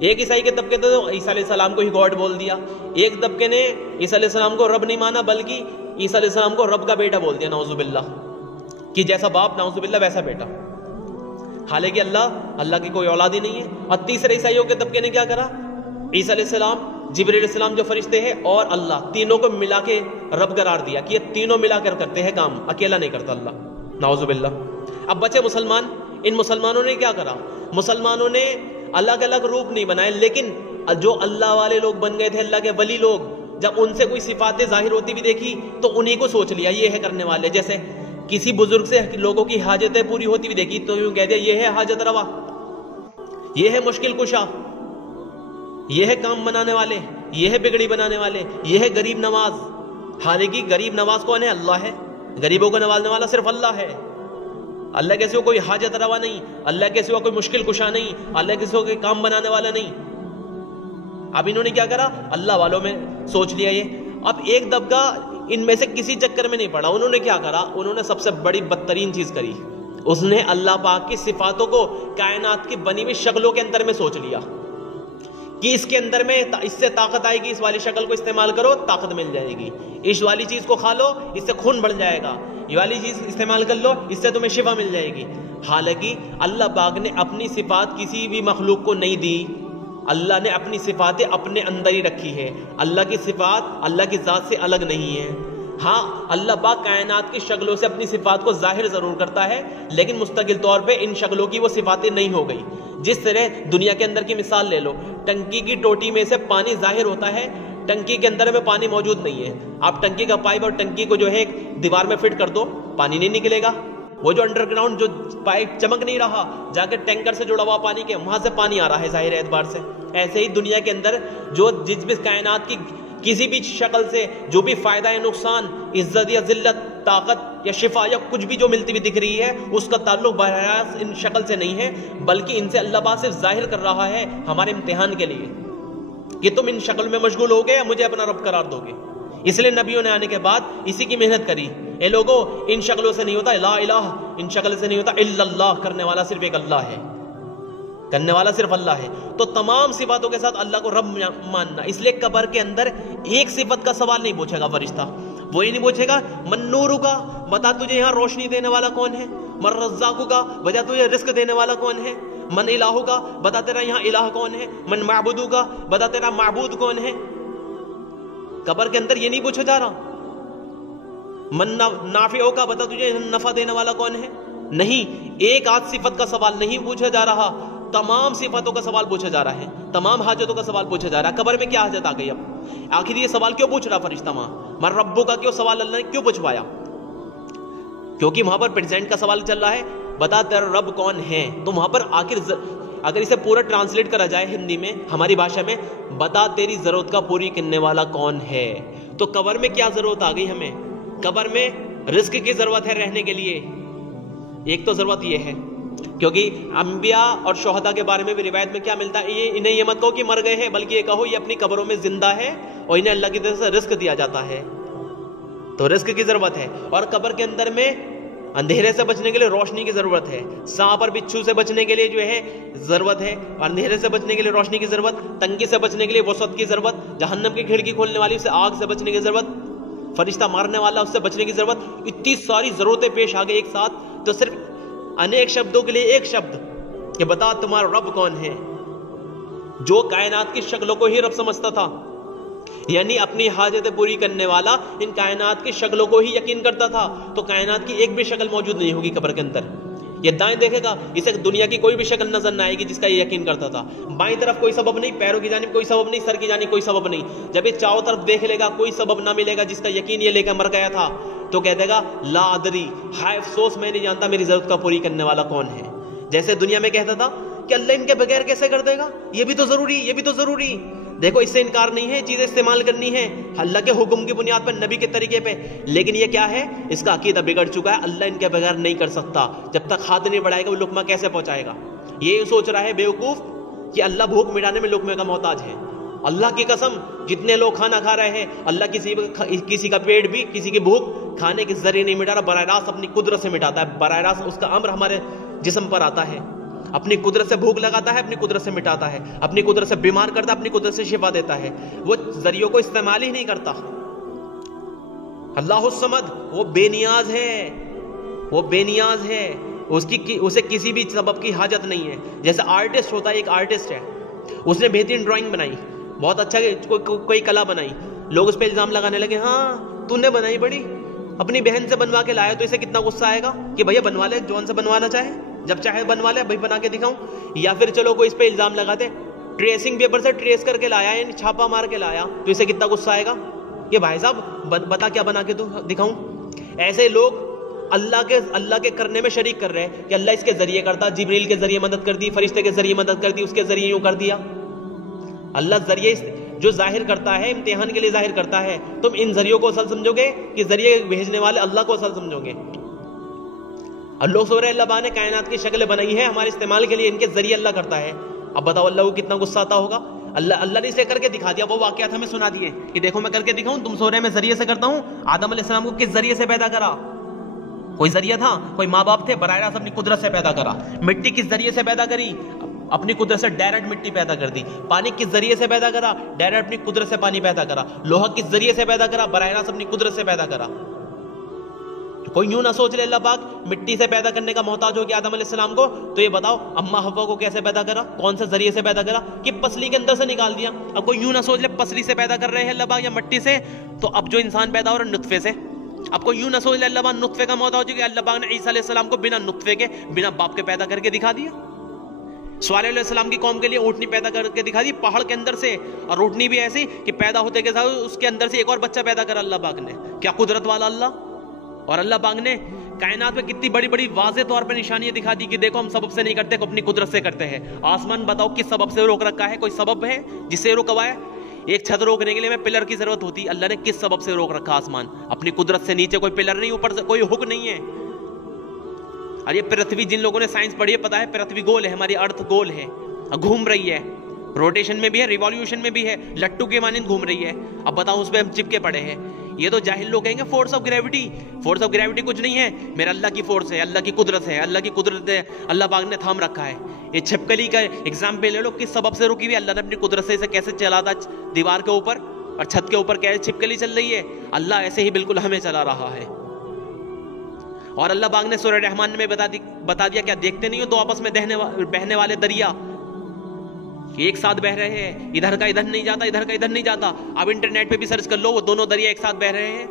ایک عیسائی کے طبقے تو عیسیٰ علیہ السلام کو ہی گاڈ بول دیا، ایک طبقے نے عیسیٰ علیہ السلام کو رب نہیں مانا بلکہ عیسیٰ علیہ السلام کو رب کا بیٹا بول دیا، نعوذ باللہ، کہ جیسا باپ نعوذ باللہ ویسا بیٹا، حالانکہ اللہ کی کوئی اولاد ہی نہیں ہے۔ اور تیسرے عیسائیوں کے طبقے نے کیا کرا، عیسیٰ علیہ السلام، جبریل علیہ السلام جو فرشتے ہیں اور اللہ، تینوں کو ملا کے رب قرار دیا کہ یہ تینوں ملا کر کرتے ہیں کام، اکیلا نہیں کرتا اللہ، نعوذ باللہ۔ اب بچے مسلمان، ان مسلمانوں نے کیا کرا، مسلمانوں نے الگ الگ روپ نہیں بنائے، لیکن جو اللہ والے لوگ بن گئے تھے، اللہ کے ولی لوگ، جب ان سے کوئی صفاتیں ظاہر ہوتی بھی دیکھی تو انہی کو سوچ لیا یہ ہے کرنے والے۔ جیسے کسی بزرگ سے لوگوں کی حاجتیں پوری ہوتی بھی دیکھی تو یوں کہہ دیا یہ ہے حاجت روا، یہ ہے مشکل کشا، یہ ہے کام بنانے والے، یہ ہے بگڑی بنانے والے، یہ ہے غریب نواز۔ حالانکہ غریب نواز کون ہے، اللہ ہے، غریبوں کو نوازنے والا صرف اللہ ہے۔ اللہ کے سوا کوئی حاجت روا نہیں، اللہ کے سوا کوئی مشکل کشا نہیں، اللہ کے سوا کوئی کام بنانے والا نہیں۔ اب انہوں نے کیا کرا، اللہ والوں میں سوچ لیا یہ۔ اب ایک طبقہ ان میں سے کسی چکر میں نہیں پڑا، انہوں نے کیا کرا، انہوں نے سب سے بڑی بدترین چیز کری، اس نے اللہ پاک کی صفاتوں کو کائنات کی بنی ہوئی شکلوں کے اندر میں سوچ لیا کہ اس کے اندر میں اس سے طاقت آئے گی، اس والی شکل کو استعمال کرو طاقت مل جائے گی، اس والی چیز کو کھا لو اس سے خون بڑھ جائے گا، یہ والی چیز استعمال کر لو اس سے تمہیں شفا مل جائے گی۔ حالانکہ اللہ پاک نے اپنی صفات کسی بھی مخلوق کو نہیں دی، اللہ نے اپنی صفاتیں اپنے اندر ہی رکھی ہے۔ اللہ کی صفات اللہ کی ذات سے الگ نہیں ہے۔ ہاں اللہ پاک کائنات کی شکلوں سے اپنی صفات کو ظاہر ضرور کرتا ہے، لیکن مستقل طور پہ ان شکلوں کی وہ صفاتیں نہیں ہو گئی۔ جس طرح دنیا کے اندر کی مثال لے لو، ٹنکی کی ٹوٹی میں سے پانی ظاہر ہوتا ہے، ٹنکی کے اندر میں پانی موجود نہیں ہے۔ آپ ٹنکی کا پائپ اور ٹنکی کو جو ہے ایک دیوار میں فٹ کر دو، پانی نہیں نکلے گا۔ وہ جو انڈر گراؤنڈ جو پائپ چمک نہیں رہا، جا کے ٹینکر سے جڑا ہوا پانی کے وہاں سے پانی آ رہا ہے ظاہر اعتبار سے۔ ایسے ہی دنیا کے اندر جو جس بھی کائنات کی کسی بھی شکل سے جو بھی فائدہ یا نقصان، عزت یا ذلت، طاقت یا شفا یا کچھ بھی جو ملتی ہوئی دکھ رہی ہے، اس کا تعلق براہ راست ان شکل سے نہیں ہے، بلکہ ان سے اللہ پاک صرف ظاہر کر رہا ہے ہمارے امتحان کے لیے کہ تم ان شکل میں مشغول ہو گے یا مجھے اپنا رب قرار دو گے۔ اس لیے نبیوں نے آنے کے بعد اسی کی محنت کری، اے لوگوں ان شکلوں سے نہیں ہوتا لا الہ، ان شکل سے نہیں ہوتا الا اللہ، کرنے والا صرف ایک اللہ ہے، کرنے والا صرف اللہ ہے۔ تو تمام صفاتوں کے ساتھ اللہ کو رب ماننا۔ اس لیے قبر کے اندر ایک صفت کا سوال نہیں پوچھے گا فرشتہ، وہ یہ نہیں پوچھے گا من نور کا، بتا تجھے یہاں روشنی دینے والا کون ہے، من رزاق کا، بتا تجھے رزق دینے والا کون ہے، من الہ کا، بتا تیرا یہاں الہ کون ہے، من معبود کا، بتا تیرا معبود کون ہے۔ قبر کے اندر یہ نہیں پوچھا جا رہا من نافع کا، بتا تجھے نفع دینے والا کون ہے، نہیں، ایک آدھ صفت کا سوال نہیں پوچھا جا رہا، تمام صفاتوں کا سوال پوچھا جا رہا ہے، تمام حاجتوں کا سوال پوچھا جا رہا ہے۔ قبر میں کیا حاجت آ گئی اب، آخر یہ سوال کیوں پوچھ رہا فرشتہ وہاں، من ربو کا کیوں سوال اللہ نے کیوں پوچھوایا، کیونکہ وہاں پر پریزنٹ کا سوال چل رہا ہے، بتا تیرا رب کون ہے۔ تو وہاں پر آخر اگر اسے پورا ٹرانسلیٹ کرا جائے ہندی میں، ہماری بھاشا میں، بتا تیری ضرورت کا پوری کرنے والا کون ہے۔ تو قبر میں کیا ضرورت آ گئی ہمیں، قبر میں رزق کی ضرورت ہے رہنے کے لیے، ایک تو ضرورت یہ ہے، کیونکہ انبیاء اور شہداء کے بارے میں بھی روایت میں کیا ملتا ہے، انہیں یہ مت کہو کہ مر گئے ہیں، بلکہ یہ کہو یہ اپنی قبروں میں زندہ ہے اور انہیں اللہ کی طرف سے رزق دیا جاتا ہے۔ تو رزق کی ضرورت ہے، اور قبر کے اندر میں اندھیرے سے بچنے کے لیے روشنی کی ضرورت ہے، سانپ اور بچھو سے بچنے کے لیے جو ہے ضرورت ہے، اور اندھیرے سے بچنے کے لیے روشنی کی ضرورت، تنگی سے بچنے کے لیے وسعت کی ضرورت، جہنم کی کھڑکی کھولنے والی سے آگ سے بچنے کی ضرورت، فرشتہ مارنے والا اس سے بچنے کی ضرورت. اتنی ساری ضرورتیں پیش آ گئی ایک ساتھ. تو صرف انیک شبدوں کے لیے ایک شبد کہ بتا تمہارا رب کون ہے، جو کائنات کی شکلوں کو ہی رب سمجھتا تھا، یعنی اپنی حاجتیں پوری کرنے والا ان کائنات کی شکلوں کو ہی یقین کرتا تھا. تو کائنات کی ایک بھی شکل موجود نہیں ہوگی قبر کے اندر. یہ دائیں دیکھے گا اسے دنیا کی کوئی بھی شکل نظر نہ آئے گی جس کا یہ یقین کرتا تھا. بائیں طرف کوئی سبب نہیں، پیروں کی جانب کوئی سبب نہیں، سر کی جانب کوئی سبب نہیں. جب یہ چاروں طرف دیکھ لے گا کوئی سبب نہ ملے گا جس کا یقین یہ لے کر مر گیا تھا، تو کہہ دے گا لا ادری، ہائے افسوس میں نہیں جانتا میری ضرورت کا پوری کرنے والا کون ہے. جیسے دنیا میں کہتا تھا کہ اللہ ان کے بغیر کیسے کر دے گا، یہ بھی تو ضروری، یہ بھی تو ضروری. دیکھو اس سے انکار نہیں ہے، چیزیں استعمال کرنی ہے اللہ کے حکم کی بنیاد پر، نبی کے طریقے پہ. لیکن یہ کیا ہے، اس کا عقیدہ بگڑ چکا ہے. اللہ ان کے بغیر نہیں کر سکتا. جب تک ہاتھ نہیں بڑھائے گا وہ لقمہ کیسے پہنچائے گا. یہ سوچ رہا ہے بیوقوف کہ اللہ بھوک مٹانے میں لقمے کا محتاج ہے. اللہ کی قسم جتنے لوگ کھانا کھا رہے ہیں، اللہ کسی کا پیٹ بھی، کسی کی بھوک کھانے کے ذریعے نہیں مٹا رہا، براہ راست اپنی قدرت سے مٹاتا ہے. براہ راست اس کا امر ہمارے جسم پر آتا ہے، اپنی قدرت سے بھوک لگاتا ہے، اپنی قدرت سے مٹاتا ہے، اپنی قدرت سے بیمار کرتا ہے، اپنی قدرت سے شفا دیتا ہے. وہ ذریعوں کو استعمال ہی نہیں کرتا. اللہ الصمد وہ بے نیاز ہے، وہ بے نیاز ہے. اسے کسی بھی سبب کی حاجت نہیں ہے. جیسے آرٹسٹ ہوتا ہے، ایک آرٹسٹ ہے، اس نے بہترین ڈرائنگ بنائی، بہت اچھا کوئی کلا بنائی، لوگ اس پہ الزام لگانے لگے ہاں تو نے بنائی بڑی، اپنی بہن سے بنوا کے لایا، تو اسے کتنا غصہ آئے گا کہ بھیا بنوا لے، جون سے بنوانا چاہے، جب چاہے بنوا لے، بھائی بنا کے دکھاؤں. یا پھر چلو کوئی اس پہ الزام لگاتے ٹریسنگ پیپر سے ٹریس کر کے لایا، یعنی چھاپا مار کے لایا، تو اسے کتنا غصہ آئے گا کہ بھائی صاحب بتا کیا بنا کے دکھاؤں. ایسے لوگ اللہ کے کرنے میں شریک کر رہے ہیں کہ اللہ اس کے ذریعے کرتا، جبریل کے ذریعے مدد کر دی، فرشتے کے ذریعے مدد کر دی، اس کے ذریعے یوں کر دیا. اللہ ذریعے جو ظاہر کرتا ہے امتحان کے لیے ظاہر کرتا ہے. تم ان ذریعوں کو اصل سمجھو گے کہ ذریعے بھیجنے والے اللہ کو اصل سمجھو گے. اللہ سورہ اللہ با نے کائنات کی شکلیں بنائی ہیں ہمارے استعمال کے لیے، ان کے ذریعے اللہ کرتا ہے. اب بتاؤ اللہ کو کتنا غصہ آتا ہوگا. اللہ نے اسے کر کے دکھا دیا، وہ واقعات ہمیں سنا دیے کہ دیکھو میں کر کے دکھاؤں. تم سورہ میں ذریعے سے کرتا ہوں. آدم علیہ السلام کو کس ذریعے سے پیدا کرا؟ کوئی ذریعہ تھا؟ کوئی ماں باپ تھے؟ براہ راست اپنی قدرت سے پیدا کرا. مٹی کس ذریعے سے پیدا کری؟ اپنی قدرت سے ڈائریکٹ مٹی پیدا کر دی. پانی کس ذریعے سے پیدا کرا؟ ڈائریکٹ اپنی قدرت سے پانی پیدا کرا. لوہا کس ذریعے سے پیدا کرا؟ براہ راست اپنی قدرت سے پیدا کرا. کوئی یوں نہ سوچ لے اللہ پاک مٹی سے پیدا کرنے کا محتاج ہو گیا آدم علیہ السلام کو. تو یہ بتاؤ اما حوا کو کیسے پیدا کرا؟ کون سے ذریعے سے پیدا کرا؟ کہ پسلی کے اندر سے نکال دیا. اب کوئی یوں نہ سوچ لے پسلی سے پیدا کر رہے ہیں اللہ پاک یا مٹی سے. تو اب جو انسان پیدا ہو رہا ہے نطفے سے. اب کوئی یوں نہ سوچ لے اللہ پاک نطفے کا محتاج ہو گیا. اللہ پاک نے عیسیٰ علیہ السلام کو بنا نطفے کے، بنا باپ کے پیدا کر کے دکھا دیا. صالح علیہ السلام کی قوم کے لیے اونٹنی پیدا کر کے دکھا دی پہاڑ کے اندر سے. اور اونٹنی بھی ایسی کہ پیدا ہوتے کے ساتھ اس کے اندر سے ایک اور بچہ پیدا کرا اللہ پاک نے. کیا قدرت والا اللہ. اور اللہ پاک نے کائنات میں کتنی بڑی بڑی واضح طور پہ نشانیاں دکھا دی کہ دیکھو ہم سبب سے نہیں کرتے، اپنی قدرت سے کرتے ہیں. آسمان بتاؤ کس سبب سے روک رکھا ہے؟ کوئی سبب ہے جس سے روکا ہے؟ ایک چھت روکنے کے لیے میں پلر کی ضرورت ہوتی. اللہ نے کس سبب سے روک رکھا آسمان؟ اپنی قدرت سے. نیچے کوئی پلر نہیں، اوپر سے کوئی ہک نہیں ہے. اور یہ پرتھوی جن لوگوں نے سائنس پڑھی ہے پتا ہے پرتھوی گول ہے، ہماری ارتھ گول ہے، گھوم رہی ہے، روٹیشن میں بھی ہے، ریوالوشن میں بھی ہے، لٹو کے مانند گھوم رہی ہے. اب بتاؤ اس پہ ہم چپکے پڑے ہیں. یہ تو جاہل لوگ کہیں گے force of gravity. Force of gravity کچھ نہیں ہے، میرا اللہ کی فورس ہے، اللہ کی قدرت ہے، اللہ کی قدرت ہے، اللہ پاک نے تھام رکھا ہے. یہ چھپکلی کا ایگزامپل لے لو، کس سبب سے رکی ہوئی؟ اللہ نے اپنی قدرت سے اسے کیسے چلاتا دیوار کے اوپر اور چھت کے اوپر کیسے چھپکلی چل رہی ہے. اللہ ایسے ہی بالکل ہمیں چلا رہا ہے. اور اللہ پاک نے سورہ رحمان میں بتا دیا کیا دیکھتے نہیں ہو دو آپس میں بہنے والے دریا ایک ساتھ بہ رہے ہیں، ادھر کا ادھر نہیں جاتا، ادھر کا ادھر نہیں جاتا. اب انٹرنیٹ پہ بھی سرچ کر لو، وہ دونوں دریا ایک ساتھ بہ رہے ہیں.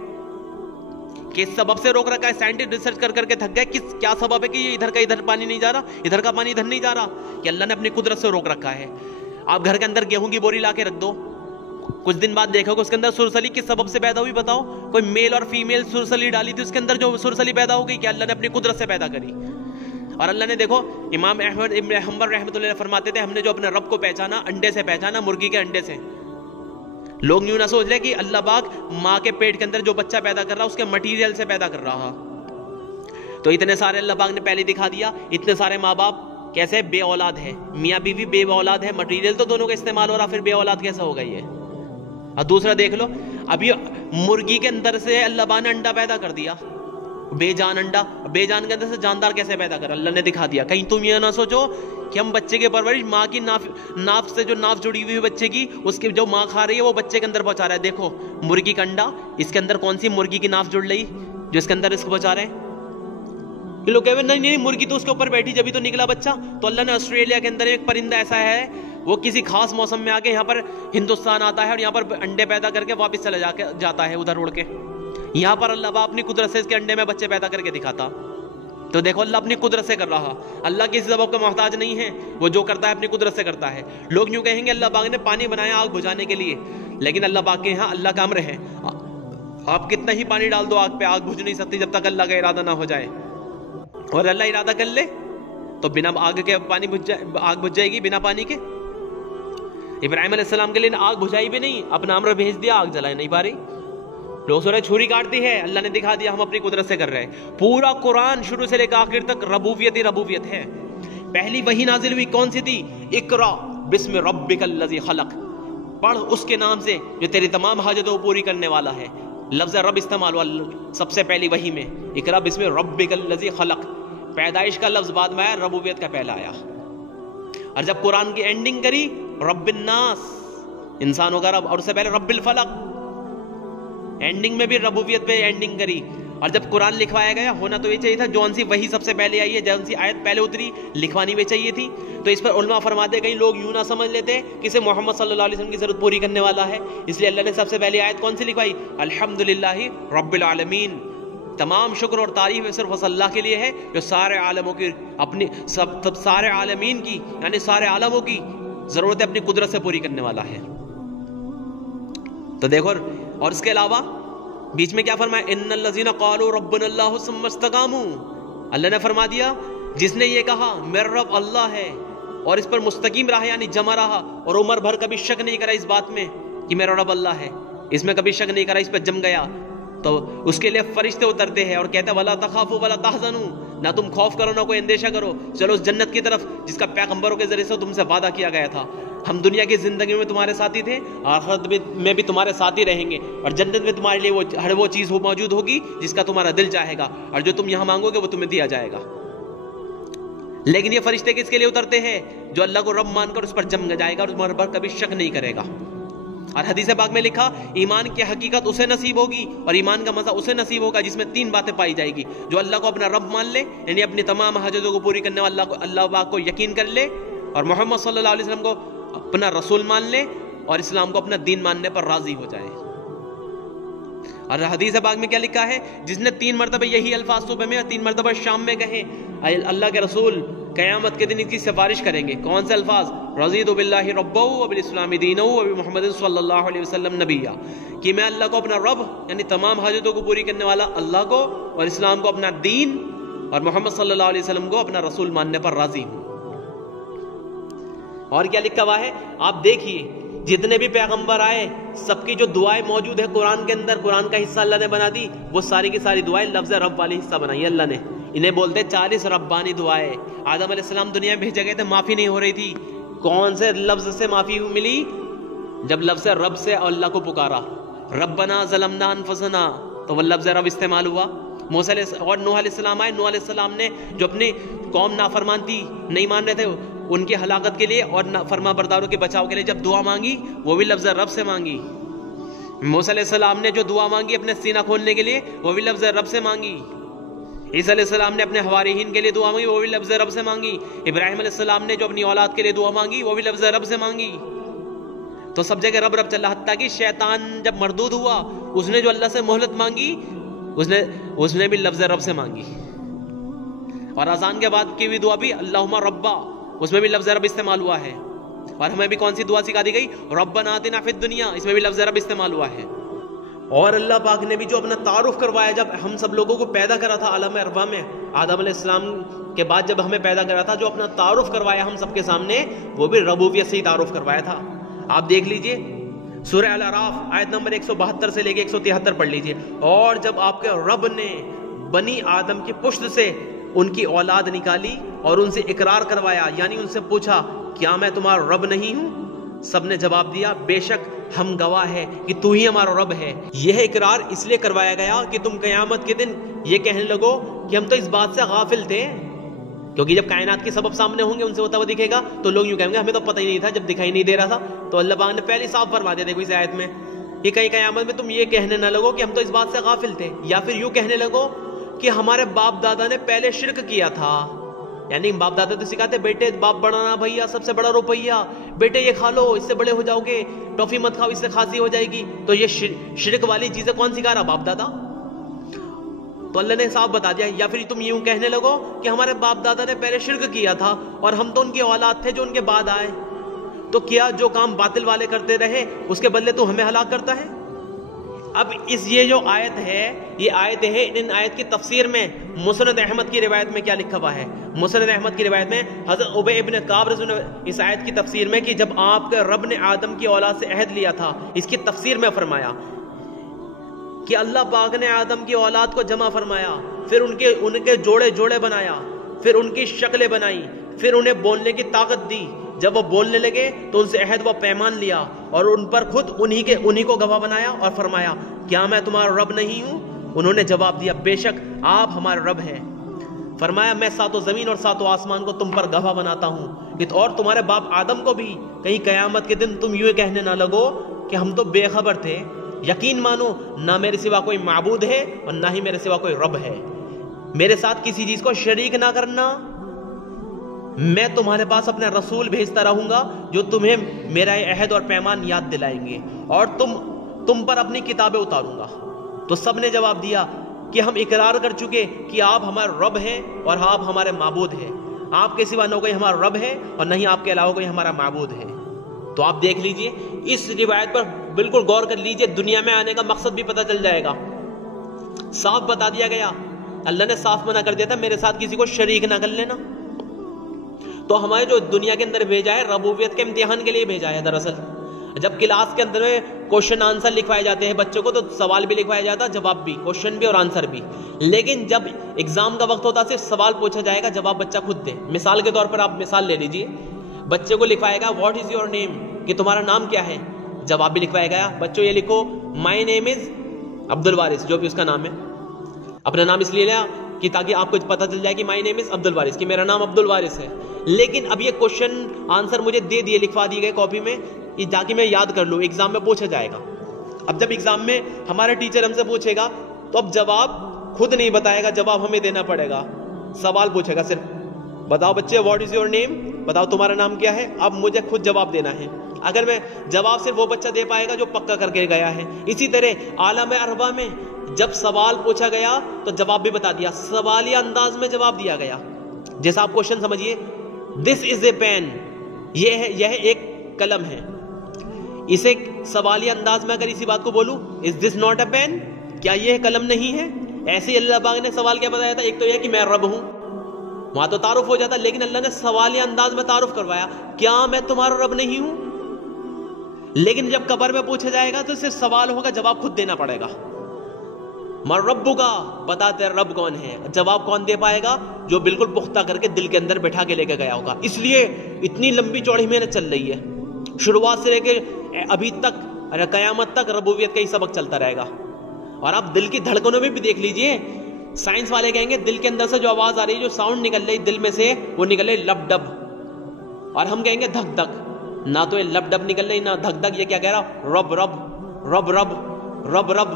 کس سبب سے روک رکھا ہے؟ سائنٹسٹ ریسرچ کر کے تھک گئے کیا سبب ہے کہ یہ ادھر کا ادھر پانی نہیں جا رہا، ادھر کا پانی ادھر نہیں جا رہا. کہ اللہ نے اپنی قدرت سے روک رکھا ہے. آپ گھر کے اندر گیہوں کی بوری لا کے رکھ دو، کچھ دن بعد دیکھو کہ اس کے اندر سرسلی کس سبب سے پیدا ہوئی؟ بتاؤ. کوئی میل اور فیمیل سرسلی ڈالی تھی اس کے اندر، جو سرسلی پیدا ہو گئی کہ اللہ نے اپنی قدرت سے پیدا کری. اور اللہ نے دیکھو امام احمد ابن حنبل رحمۃ اللہ فرماتے تھے ہم نے جو اپنے رب کو پہچانا انڈے سے پہچانا، مرغی کے انڈے سے. لوگ یوں نہ سوچ لے کہ اللہ پاک ماں کے پیٹ کے اندر جو بچہ پیدا کر رہا اس کے مٹیریل سے پیدا کر رہا. تو اتنے سارے اللہ پاک نے پہلے دکھا دیا. اتنے سارے ماں باپ کیسے بے اولاد ہے، میاں بیوی بے اولاد ہے، مٹیریل تو دونوں کا استعمال ہو رہا، پھر بے اولاد کیسا ہوگا؟ یہ اور دوسرا دیکھ لو، ابھی مرغی کے اندر سے اللہ پاک نے انڈا پیدا کر دیا، بے جان انڈا، بے جان کے اندر سے جاندار کیسے پیدا کر اللہ نے دکھا دیا. کہیں تم یہ نہ سوچو کہ ہم بچے کی پرورش ماں کی ناف سے جو ناف جڑی ہوئی ہے بچے کی، اس کی جو ماں کھا رہی ہے وہ بچے کے اندر پہنچا رہا ہے. دیکھو مرغی کا انڈا، اس کے اندر کون سی مرغی کی ناف جڑ رہی جو اس کے اندر اس کو پہنچا رہے ہیں؟ یہ لوگ کہتے ہیں نہیں مرغی تو اس کے اوپر بیٹھی جبھی تو نکلا بچہ. تو اللہ نے آسٹریلیا کے اندر ایک پرندہ ایسا ہے، وہ کسی خاص موسم میں آ کے یہاں پر ہندوستان آتا ہے اور یہاں پر انڈے پیدا کر کے واپس چلا جاتا ہے ادھر اڑ کے. یہاں پر اللہ اپنی قدرت سے اس کے انڈے میں بچے پیدا کر کے دکھاتا. تو دیکھو اللہ اپنی قدرت سے کر رہا. اللہ کسی سبب کا محتاج نہیں ہے، وہ جو کرتا ہے اپنی قدرت سے کرتا ہے. لوگ یوں کہیں گے اللہ پاک نے پانی بنایا آگ بجھانے کے لیے، لیکن اللہ پاک کے یہاں اللہ کا امر ہے، آپ کتنا ہی پانی ڈال دو آگ پہ، آگ بجھ نہیں سکتی جب تک اللہ کا ارادہ نہ ہو جائے. اور اللہ ارادہ کر لے تو بنا آگ کے آگ بجھ جائے گی بنا پانی کے. ابراہیم علیہ السلام کے لیے آگ بجھائی بھی نہیں، اپنا امر بھیج دیا، آگ جلا نہیں پا رہی. لوگ سو رہے چھری کاٹ دی ہے، اللہ نے دکھا دیا ہم اپنی قدرت سے کر رہے ہیں. پورا قرآن شروع سے لے کر آخر تک ربوبیت ہی ربوبیت ہے. پہلی وحی نازل ہوئی کون سی تھی؟ اقرا بسم ربک الذی خلق، پڑھ اس کے نام سے جو تیری تمام حاجتوں کو پوری کرنے والا ہے. لفظ رب استعمال ہوا سب سے پہلی وحی میں، اقرا بسم ربک الذی خلق. پیدائش کا لفظ بعد میں آیا، ربوبیت کا پہلا آیا. اور جب قرآن کی اینڈنگ کری رب الناس، انسانوں کا رب، اور اس سے پہلے رب الفلق، اینڈنگ میں بھی ربوبیت پہ اینڈنگ کری. اور جب قرآن لکھوایا گیا ہونا تو یہ چاہیے تھا جون سی وہی سب سے پہلے آئی ہے، جون سی آیت پہلے اتری لکھوانی بھی چاہیے تھی. تو اس پر علماء فرماتے کئی لوگ یوں نہ سمجھ لیتے کہ اسے محمد صلی اللہ علیہ وسلم کی ضرورت پوری کرنے والا ہے، اس لیے اللہ نے سب سے پہلی آیت کون سی لکھوائی؟ الحمدللہ رب العالمین، تمام شکر اور تعریف صرف اللہ کے لیے ہے جو سارے عالموں کی اپنی سارے عالمین کی یعنی سارے عالموں کی ضرورت اپنی قدرت سے پوری کرنے والا ہے. تو دیکھو، اور اس کے علاوہ بیچ میں کیا فرمایا؟ ان الذین قالوا ربنا اللہ ثم استقاموا، اللہ نے فرما دیا جس نے یہ کہا میرا رب اللہ ہے اور اس پر مستقیم رہا یعنی جمع رہا اور عمر بھر کبھی شک نہیں کرا اس بات میں کہ میرا رب اللہ ہے، اس میں کبھی شک نہیں کرا، اس پہ جم گیا، تو اس کے لیے فرشتے اترتے ہیں اور کہتے ہیں ولا تخافوا ولا تحزنوا، نہ تم خوف کرو نہ کوئی اندیشہ کرو، چلو اس جنت کی طرف جس کا پیغمبروں کے ذریعے سے تم سے وعدہ کیا گیا تھا. ہم دنیا کی زندگی میں تمہارے ساتھی تھے، آخرت میں بھی تمہارے ساتھی رہیں گے، اور جنت میں تمہارے لیے ہر وہ چیز موجود ہوگی جس کا تمہارا دل چاہے گا، اور جو تم یہاں مانگو گے وہ تمہیں دیا جائے گا. لیکن یہ فرشتے کس کے لیے اترتے ہیں؟ جو اللہ کو رب مان کر اس پر جم جائے گا اور تمہارے پر کبھی شک نہیں کرے گا. اور حدیث پاک میں لکھا ایمان کی حقیقت اسے نصیب ہوگی اور ایمان کا مزہ اسے نصیب ہوگا جس میں 3 باتیں پائی جائے گی. جو اللہ کو اپنا رب مان لے یعنی اپنی تمام حاجتوں کو پوری کرنے والا اللہ پاک کو یقین کر لے، اور محمد صلی اللہ علیہ وسلم کو اپنا رسول مان لے، اور اسلام کو اپنا دین ماننے پر راضی ہو جائے. اور حدیث پاک میں کیا لکھا ہے؟ جس نے 3 مرتبہ یہی الفاظ صبح میں اور 3 مرتبہ شام میں کہے، اللہ کے رسول قیامت کے دن ان کی سفارش کریں گے. کون سے الفاظ؟ رضیت باللہ ربا وبالاسلام دینا وبمحمد صلی اللہ علیہ وسلم نبیا، کہ میں اللہ کو اپنا رب یعنی تمام حاجتوں کو پوری کرنے والا اللہ کو اور اسلام کو اپنا دین اور محمد صلی اللہ علیہ وسلم کو اپنا رسول ماننے پر راضی ہوں. اور کیا لکھا ہوا ہے آپ دیکھیے، جتنے بھی پیغمبر آئے سب کی جو دعائیں موجود ہے قرآن کے اندر، قرآن کا حصہ اللہ نے بنا دی، وہ ساری کی ساری دعائیں لفظ رب والی حصہ بنائی اللہ نے. انہیں بولتے 40 ربانی دعائیں. آدم علیہ السلام دنیا میں بھیجے گئے تھے، معافی نہیں ہو رہی تھی. کون سے لفظ سے معافی ملی؟ جب لفظ رب سے اللہ کو پکارا، ربنا ظلمنا انفسنا، تو وہ لفظ رب استعمال ہوا. موسیٰ اور نوح علیہ السلام آئے، نوح علیہ السلام نے جو اپنی قوم نافرمان تھی، نہیں مان رہے تھے، ان کی ہلاکت کے لیے اور فرما برداروں کے بچاؤ کے لیے جب دعا مانگی وہ بھی لفظ رب سے مانگی. موسیٰ علیہ السلام نے جو دعا مانگی اپنے سینہ کھولنے کے لیے وہ بھی لفظ رب سے مانگی. عیسیٰ علیہ السلام نے اپنے حواریین کے لیے دعا مانگی وہ بھی لفظ رب سے مانگی. ابراہیم علیہ السلام نے جو اپنی اولاد کے لیے دعا مانگی وہ بھی لفظ رب سے مانگی. تو سب جگہ رب رب چل رہا، حتیٰ کہ شیطان جب مردود ہوا اس نے جو اللہ سے مہلت مانگی اس نے بھی لفظ رب سے مانگی. اور اذان کے بعد کی بھی دعا بھی اللہم ربا، اس میں بھی لفظ رب استعمال ہوا ہے. اور ہمیں بھی کون سی دعا سکھا دی گئی؟ ربنا آتنا فی الدنیا، اس میں بھی لفظ رب استعمال ہوا ہے. اور اللہ پاک نے بھی جو اپنا تعارف کروایا جب ہم سب لوگوں کو پیدا کرا تھا عالم ارواح میں، آدم علیہ السلام کے بعد جب ہمیں پیدا کرا تھا، جو اپنا تعارف کروایا ہم سب کے سامنے وہ بھی ربوبیت سے ہی تعارف کروایا تھا. آپ دیکھ لیجئے سورہ الاعراف آیت نمبر 172 سے لے کے 173 پڑھ لیجئے. اور جب آپ کے رب نے بنی آدم کی پشت سے ان کی اولاد نکالی اور ان سے اقرار کروایا، یعنی ان سے پوچھا کیا میں تمہارا رب نہیں ہوں؟ سب نے جواب دیا بے شک ہم گواہ ہے کہ تو ہی ہمارا رب ہے۔ یہ اقرار اس لیے کروایا گیا کہ تم قیامت کے دن یہ کہنے لگو کہ ہم تو اس بات سے غافل تھے، کیونکہ جب کائنات کے سبب سامنے ہوں گے، ان سے ہوتا ہوا دکھے گا، تو لوگ یوں کہیں گے ہمیں تو پتہ ہی نہیں تھا جب دکھائی نہیں دے رہا تھا۔ تو اللہ پاک نے پہلے صاف فرما دیا کوئی آیت میں کہ کہیں قیامت میں تم یہ کہنے نہ لگو کہ ہم تو اس بات سے غافل تھے، یا پھر یوں کہنے لگو کہ ہمارے باپ دادا نے پہلے شرک کیا تھا۔ یعنی باپ دادا تو سکھاتے بیٹے باپ بڑا نا بھیا سب سے بڑا روپیہ، بیٹے یہ کھا لو اس سے بڑے ہو جاؤ گے، ٹافی مت کھاؤ اس سے کھانسی ہو جائے گی۔ تو یہ شرک والی چیزیں کون سکھا رہا؟ باپ دادا۔ تو اللہ نے صاف بتا دیا۔ یا پھر تم یوں کہنے لگو کہ ہمارے باپ دادا نے پہلے شرک کیا تھا اور ہم تو ان کی اولاد تھے جو ان کے بعد آئے، تو کیا جو کام باطل والے کرتے رہے اس کے بدلے تو ہمیں ہلاک کرتا ہے؟ اب یہ جو آیت ہے، یہ آیت ہے، ان آیت کی تفسیر میں مسند احمد کی روایت میں کیا لکھا ہوا ہے؟ مسند احمد کی روایت میں حضرت ابی ابن کعب رضی اللہ عنہ اس آیت کی تفسیر میں کہ جب آپ کے رب نے آدم کی اولاد سے عہد لیا تھا، اس کی تفسیر میں فرمایا کہ اللہ پاک نے آدم کی اولاد کو جمع فرمایا، پھر ان کے جوڑے جوڑے بنایا، پھر ان کی شکلیں بنائی، پھر انہیں بولنے کی طاقت دی۔ جب وہ بولنے لگے تو ان سے عہد و پیمان لیا اور ان پر خود انہی کو گواہ بنایا اور فرمایا کیا میں تمہارا رب نہیں ہوں؟ انہوں نے جواب دیا بے شک آپ ہمارے رب ہیں۔ فرمایا میں ساتوں زمین اور ساتوں آسمان کو تم پر گواہ بناتا ہوں اور تمہارے باپ آدم کو بھی، کہیں قیامت کے دن تم یوں کہنے نہ لگو کہ ہم تو بے خبر تھے۔ یقین مانو نہ میرے سوا کوئی معبود ہے اور نہ ہی میرے سوا کوئی رب ہے، میرے ساتھ کسی چیز کو شریک نہ کرنا۔ میں تمہارے پاس اپنے رسول بھیجتا رہوں گا جو تمہیں میرا عہد اور پیمان یاد دلائیں گے اور تم پر اپنی کتابیں اتاروں گا۔ تو سب نے جواب دیا کہ ہم اقرار کر چکے کہ آپ ہمارے رب ہیں اور آپ ہمارے معبود ہیں، آپ کے سوا نہ کوئی ہمارا رب ہے اور نہ ہی آپ کے علاوہ کوئی ہمارا معبود ہے۔ تو آپ دیکھ لیجئے اس روایت پر بالکل غور کر لیجئے، دنیا میں آنے کا مقصد بھی پتہ چل جائے گا۔ صاف بتا دیا گیا، اللہ نے صاف منع کر دیا تھا میرے ساتھ کسی کو شریک نہ کر لینا۔ تو ہمارے جو دنیا کے اندر بھیجا ہے ربوبیت کے امتحان کے لیے بھیجا ہے۔ دراصل جب کلاس کے اندر میں کوشچن آنسر لکھوائے جاتے ہیں بچوں کو، تو سوال بھی لکھوایا جاتا ہے، جواب بھی، کوشچن بھی اور آنسر بھی، لیکن جب ایگزام کا وقت ہوتا ہے صرف سوال پوچھا جائے گا، جواب بچہ خود دے۔ مثال کے طور پر آپ مثال لے لیجئے، بچے کو لکھوایا گا واٹ از یور نیم، کہ تمہارا نام کیا ہے، جواب بھی لکھوایا گیا بچوں یہ لکھو مائی نیم از عبد الوارث، جو بھی اس کا نام ہے۔ اپنا نام اس لیے لیا کہ تاکہ آپ کو پتہ چل جائے کہ مائی نیم از عبد الوارث، کہ میرا نام عبد الوارث ہے۔ لیکن اب یہ کوشچن آنسر مجھے دے دیے، لکھوا دیے گئے کاپی میں، تاکہ میں یاد کر لوں، ایگزام میں پوچھا جائے گا۔ اب جب ایگزام میں ہمارا ٹیچر ہم سے پوچھے گا تو اب جواب خود نہیں بتائے گا، جواب ہمیں دینا پڑے گا۔ سوال پوچھے گا صرف بتاؤ بچے واٹ از یور نیم، بتاؤ تمہارا نام کیا ہے، اب مجھے خود جواب دینا ہے۔ اگر میں جواب صرف وہ بچہ دے پائے گا جو پکا کر کے گیا ہے۔ اسی طرح عالم اربع میں جب سوال پوچھا گیا تو جواب بھی بتا دیا، سوالیہ انداز میں جواب دیا گیا۔ جیسا آپ کوشچن سمجھیے، دس از اے پین، یہ ایک قلم ہے، اسے سوالیہ انداز میں اگر اسی بات کو بولوں از دس ناٹ اے پین، کیا یہ قلم نہیں ہے؟ ایسے ہی اللہ پاک نے سوال کیا بتایا تھا، ایک تو یہ کہ میں رب ہوں، وہاں تو تعارف ہو جاتا، لیکن اللہ نے سوالیہ انداز میں تعارف کروایا، کیا میں تمہارا رب نہیں ہوں؟ لیکن جب قبر میں پوچھا جائے گا تو صرف سوال ہوگا، جواب خود دینا پڑے گا۔ مر ربو کا، بتاتے رب کون ہے، جواب کون دے پائے گا؟ جو بالکل پختہ کر کے دل کے اندر بٹھا کے لے کے گیا ہوگا۔ اس لیے اتنی لمبی چوڑی محنت چل رہی ہے، شروعات سے لے کے ابھی تک قیامت تک ربوبیت کا ہی سبق چلتا رہے گا۔ اور آپ دل کی دھڑکنوں میں بھی دیکھ لیجئے، سائنس والے کہیں گے دل کے اندر سے جو آواز آ رہی ہے، جو ساؤنڈ نکل رہی دل میں سے، وہ نکل رہی لب ڈب، اور ہم کہیں گے دھک دھک۔ نہ تو یہ لب ڈب نکل رہی، نہ دھک دھک، یہ کیا کہہ رہا؟ رب رب رب رب رب رب۔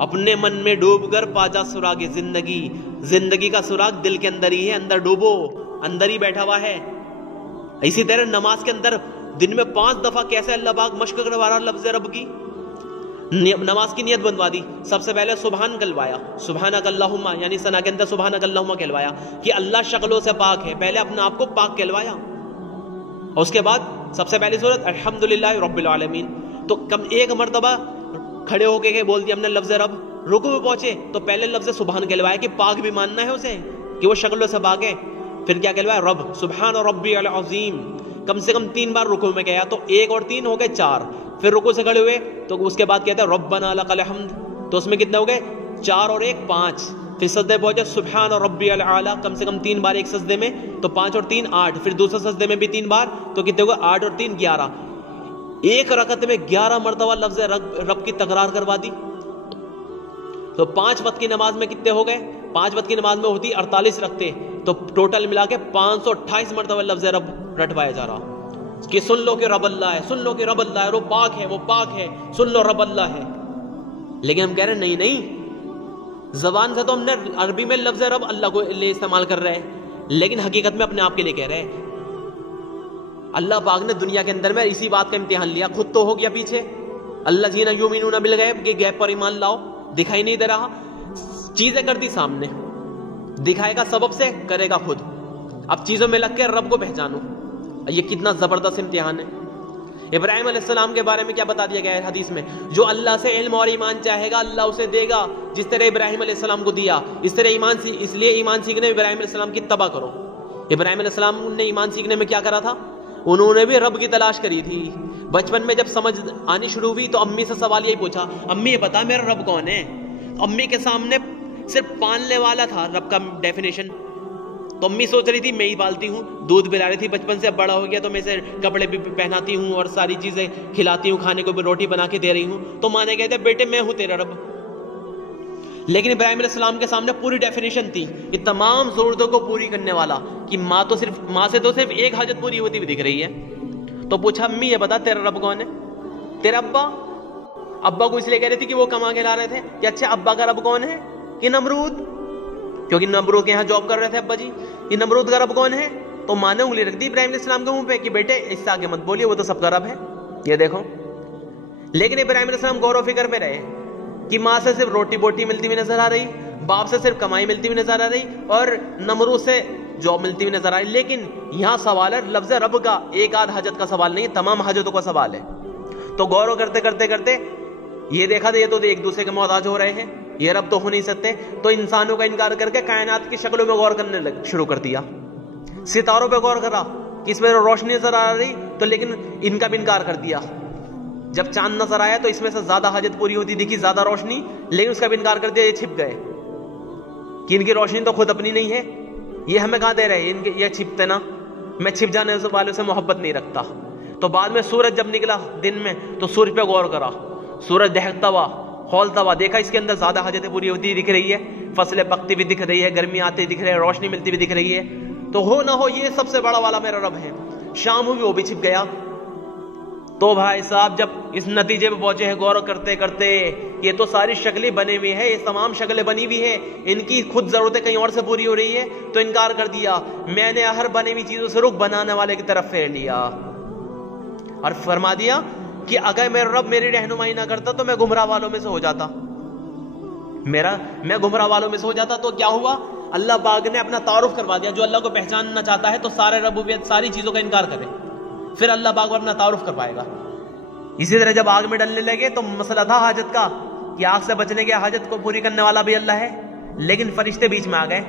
اپنے من میں ڈوب کر پاجا سراغ زندگی، زندگی کا سراغ دل کے اندر ہی ہے، اندر ڈوبو، اندر ہی بیٹھا ہوا ہے۔ اسی طرح نماز کے اندر دن میں 5 دفعہ کیسے اللہ پاک مشق کروا رہا لفظ رب کی، نماز کی نیت بنوا دی۔ سب سے پہلے سبحان کہلوایا، سبحانک اللہم، یعنی ثنا کے اندر سبحانک اللہم کہلوایا کہ اللہ شکلوں سے پاک ہے، پہلے اپنے آپ کو پاک کہلوایا۔ اور اس کے بعد سب سے پہلی سورت الحمدللہ رب العالمین، تو کم ایک مرتبہ کھڑے ہو کے بول دیا ہم نے لفظ رب۔ رکوع میں پہنچے تو پہلے لفظ سبحان کہلوایا کہ پاک بھی ماننا ہے اسے، کہ وہ شکلوں سے پاک ہے۔ پھر کیا کہلوایا؟ رب، سبحان ربی العظیم، کم سے کم 3 بار رکوع میں کہا، تو 1 اور 3 ہو گئے 4۔ پھر رکوع سے کھڑے ہوئے تو اس کے بعد کہتے ہیں ربنا لک الحمد، تو اس میں کتنے ہو گئے؟ 4 اور 1 5۔ پھر سجدے پہنچے سبحان ربی العالی کم سے کم 3 بار ایک سجدے میں، تو 5 اور 3 8، پھر دوسرے سجدے میں بھی 3 بار، تو کتنے ہوگا 8 اور 3 11، ایک رکعت میں 11 مرتبہ لفظ رب کی تکرار کروا دی. تو 5 وقت کی نماز میں کتنے ہو گئے؟ 5 وقت کی نماز میں ہوتی 48 رکعتیں، تو ٹوٹل ملا کے 528 مرتبہ لفظ رب رٹوایا جا رہا کہ سن لو کہ رب اللہ ہے، سن لو کہ رب اللہ ہے، وہ پاک ہے، وہ پاک ہے، سن لو رب اللہ ہے. لیکن ہم کہہ رہے ہیں نہیں، زبان سے تو ہم نے عربی میں لفظ رب اللہ کو لیے استعمال کر رہے ہیں، لیکن حقیقت میں اپنے آپ کے لیے کہہ رہے ہیں. اللہ پاک نے دنیا کے اندر میں اسی بات کا امتحان لیا، خود تو ہو گیا پیچھے، اللہ جینا یومینون بالغیب کہ غیب پر ایمان لاؤ، دکھائی نہیں دے رہا، چیزیں کر دی سامنے، دکھائے گا سبب سے، کرے گا خود. اب چیزوں میں لگ کے رب کو پہچانو، یہ کتنا زبردست امتحان ہے. ابراہیم علیہ السلام کے بارے میں کیا بتا دیا گیا ہے حدیث میں؟ جو اللہ سے علم اور ایمان چاہے گا اللہ اسے دے گا، جس طرح ابراہیم علیہ السلام کو دیا. اس طرح اس لیے ایمان سیکھنے ابراہیم علیہ السلام کی اتباع کرو. ابراہیم علیہ السلام نے ایمان سیکھنے میں کیا کرا تھا؟ انہوں نے بھی رب کی تلاش کری تھی. بچپن میں جب سمجھ آنی شروع ہوئی تو امی سے سوال یہی پوچھا، امی یہ بتا میرا رب کون ہے؟ امی کے سامنے صرف پالنے والا تھا رب کا ڈیفینیشن، تو امی سوچ رہی تھی میں ہی پالتی ہوں، دودھ پلا رہی تھی بچپن سے، بڑا ہو گیا تو میں اسے کپڑے بھی پہناتی ہوں اور ساری چیزیں کھلاتی ہوں، کھانے کو بھی روٹی بنا کے دے رہی ہوں. تو ماں نے کہتے بیٹے میں ہوں تیرا رب. لیکن ابراہیم علیہ السلام کے سامنے پوری ڈیفینیشن تھی، یہ تمام ضرورتوں کو پوری کرنے والا، کہ ماں سے تو صرف ایک حاجت پوری ہوتی ہوئی دکھ رہی ہے. تو پوچھا امی یہ بتا تیرا رب کون ہے؟ تیرا ابا کو اس لیے کہہ رہی تھی کہ وہ کما کے لا رہے تھے کہ اچھا ابا کا رب کون ہے؟ کہ نمرود، کیونکہ نمرود کے یہاں جاب کر رہے تھے ابا جی. یہ نمرود کا رب کون ہے؟ تو ماں نے انگلی رکھ دی ابراہیم علیہ السلام کے منہ پہ کہ بیٹے اس سے آگے مت بولیے، وہ تو سب کا رب ہے، یہ دیکھو. لیکن ابراہیم علیہ السلام غور و فکر میں رہے کہ ماں سے صرف روٹی بوٹی ملتی ہوئی نظر آ رہی، باپ سے صرف کمائی ملتی ہوئی نظر آ رہی، اور نمرود سے جاب ملتی ہوئی نظر آ رہی. لیکن یہاں سوال ہے لفظ رب کا، ایک آدھ حاجت کا سوال نہیں، تمام حاجتوں کا سوال ہے. تو غور و کرتے یہ دیکھا تھا یہ تو ایک دوسرے کے محتاج ہو رہے ہیں، یہ رب تو ہو نہیں سکتے. تو انسانوں کا انکار کر کے کائنات کی شکلوں میں غور کرنے شروع کر دیا. ستاروں پہ غور کرا کہ اس میں روشنی نظر آ رہی، تو لیکن ان کا بھی انکار کر دیا. جب چاند نظر آیا تو اس میں سے زیادہ حاجت پوری ہوتی دکھی، زیادہ روشنی، لیکن اس کا بھی انکار کر دیا، یہ چھپ گئے کہ ان کی روشنی تو خود اپنی نہیں ہے، یہ ہمیں کہاں دے رہے ہیں، یہ چھپتے نا، میں چھپ جانے والوں سے محبت نہیں رکھتا. تو بعد میں سورج جب نکلا دن میں تو سورج پہ غور کرا، سورج دہکتا ہوا کھولتا ہوا، دیکھا اس کے اندر زیادہ حاجتیں پوری ہوتی دکھ رہی ہے، فصلیں پکتی بھی دکھ رہی ہے، گرمی آتی دکھ رہی ہے، روشنی ملتی بھی دکھ رہی ہے. تو ہو نہ ہو یہ سب سے بڑا والا میرا رب ہے. شام ہوئی وہ بھی چھپ گیا. تو بھائی صاحب جب اس نتیجے پہ پہنچے ہیں غور کرتے یہ تو ساری شکلیں بنی ہوئی ہے، یہ تمام شکلیں بنی ہوئی ہے، ان کی خود ضرورتیں کہیں اور سے پوری ہو رہی ہے، تو انکار کر دیا. میں نے ہر بنی ہوئی چیزوں سے رخ بنانے والے کی طرف پھیر لیا اور فرما دیا کہ اگر میرا رب میری رہنمائی نہ کرتا تو میں گمراہ والوں میں سے ہو جاتا، میں گمراہ والوں میں سے ہو جاتا. تو کیا ہوا؟ اللہ پاک نے اپنا تعارف کروا دیا. جو اللہ کو پہچاننا چاہتا ہے تو سارے ربوبیت ساری چیزوں کا انکار کرے، پھر اللہ پاک اپنا تعارف کروائے گا. اسی طرح جب آگ میں ڈلنے لگے تو مسئلہ تھا حاجت کا کہ آگ سے بچنے کی حاجت کو پوری کرنے والا بھی اللہ ہے، لیکن فرشتے بیچ میں آ گئے،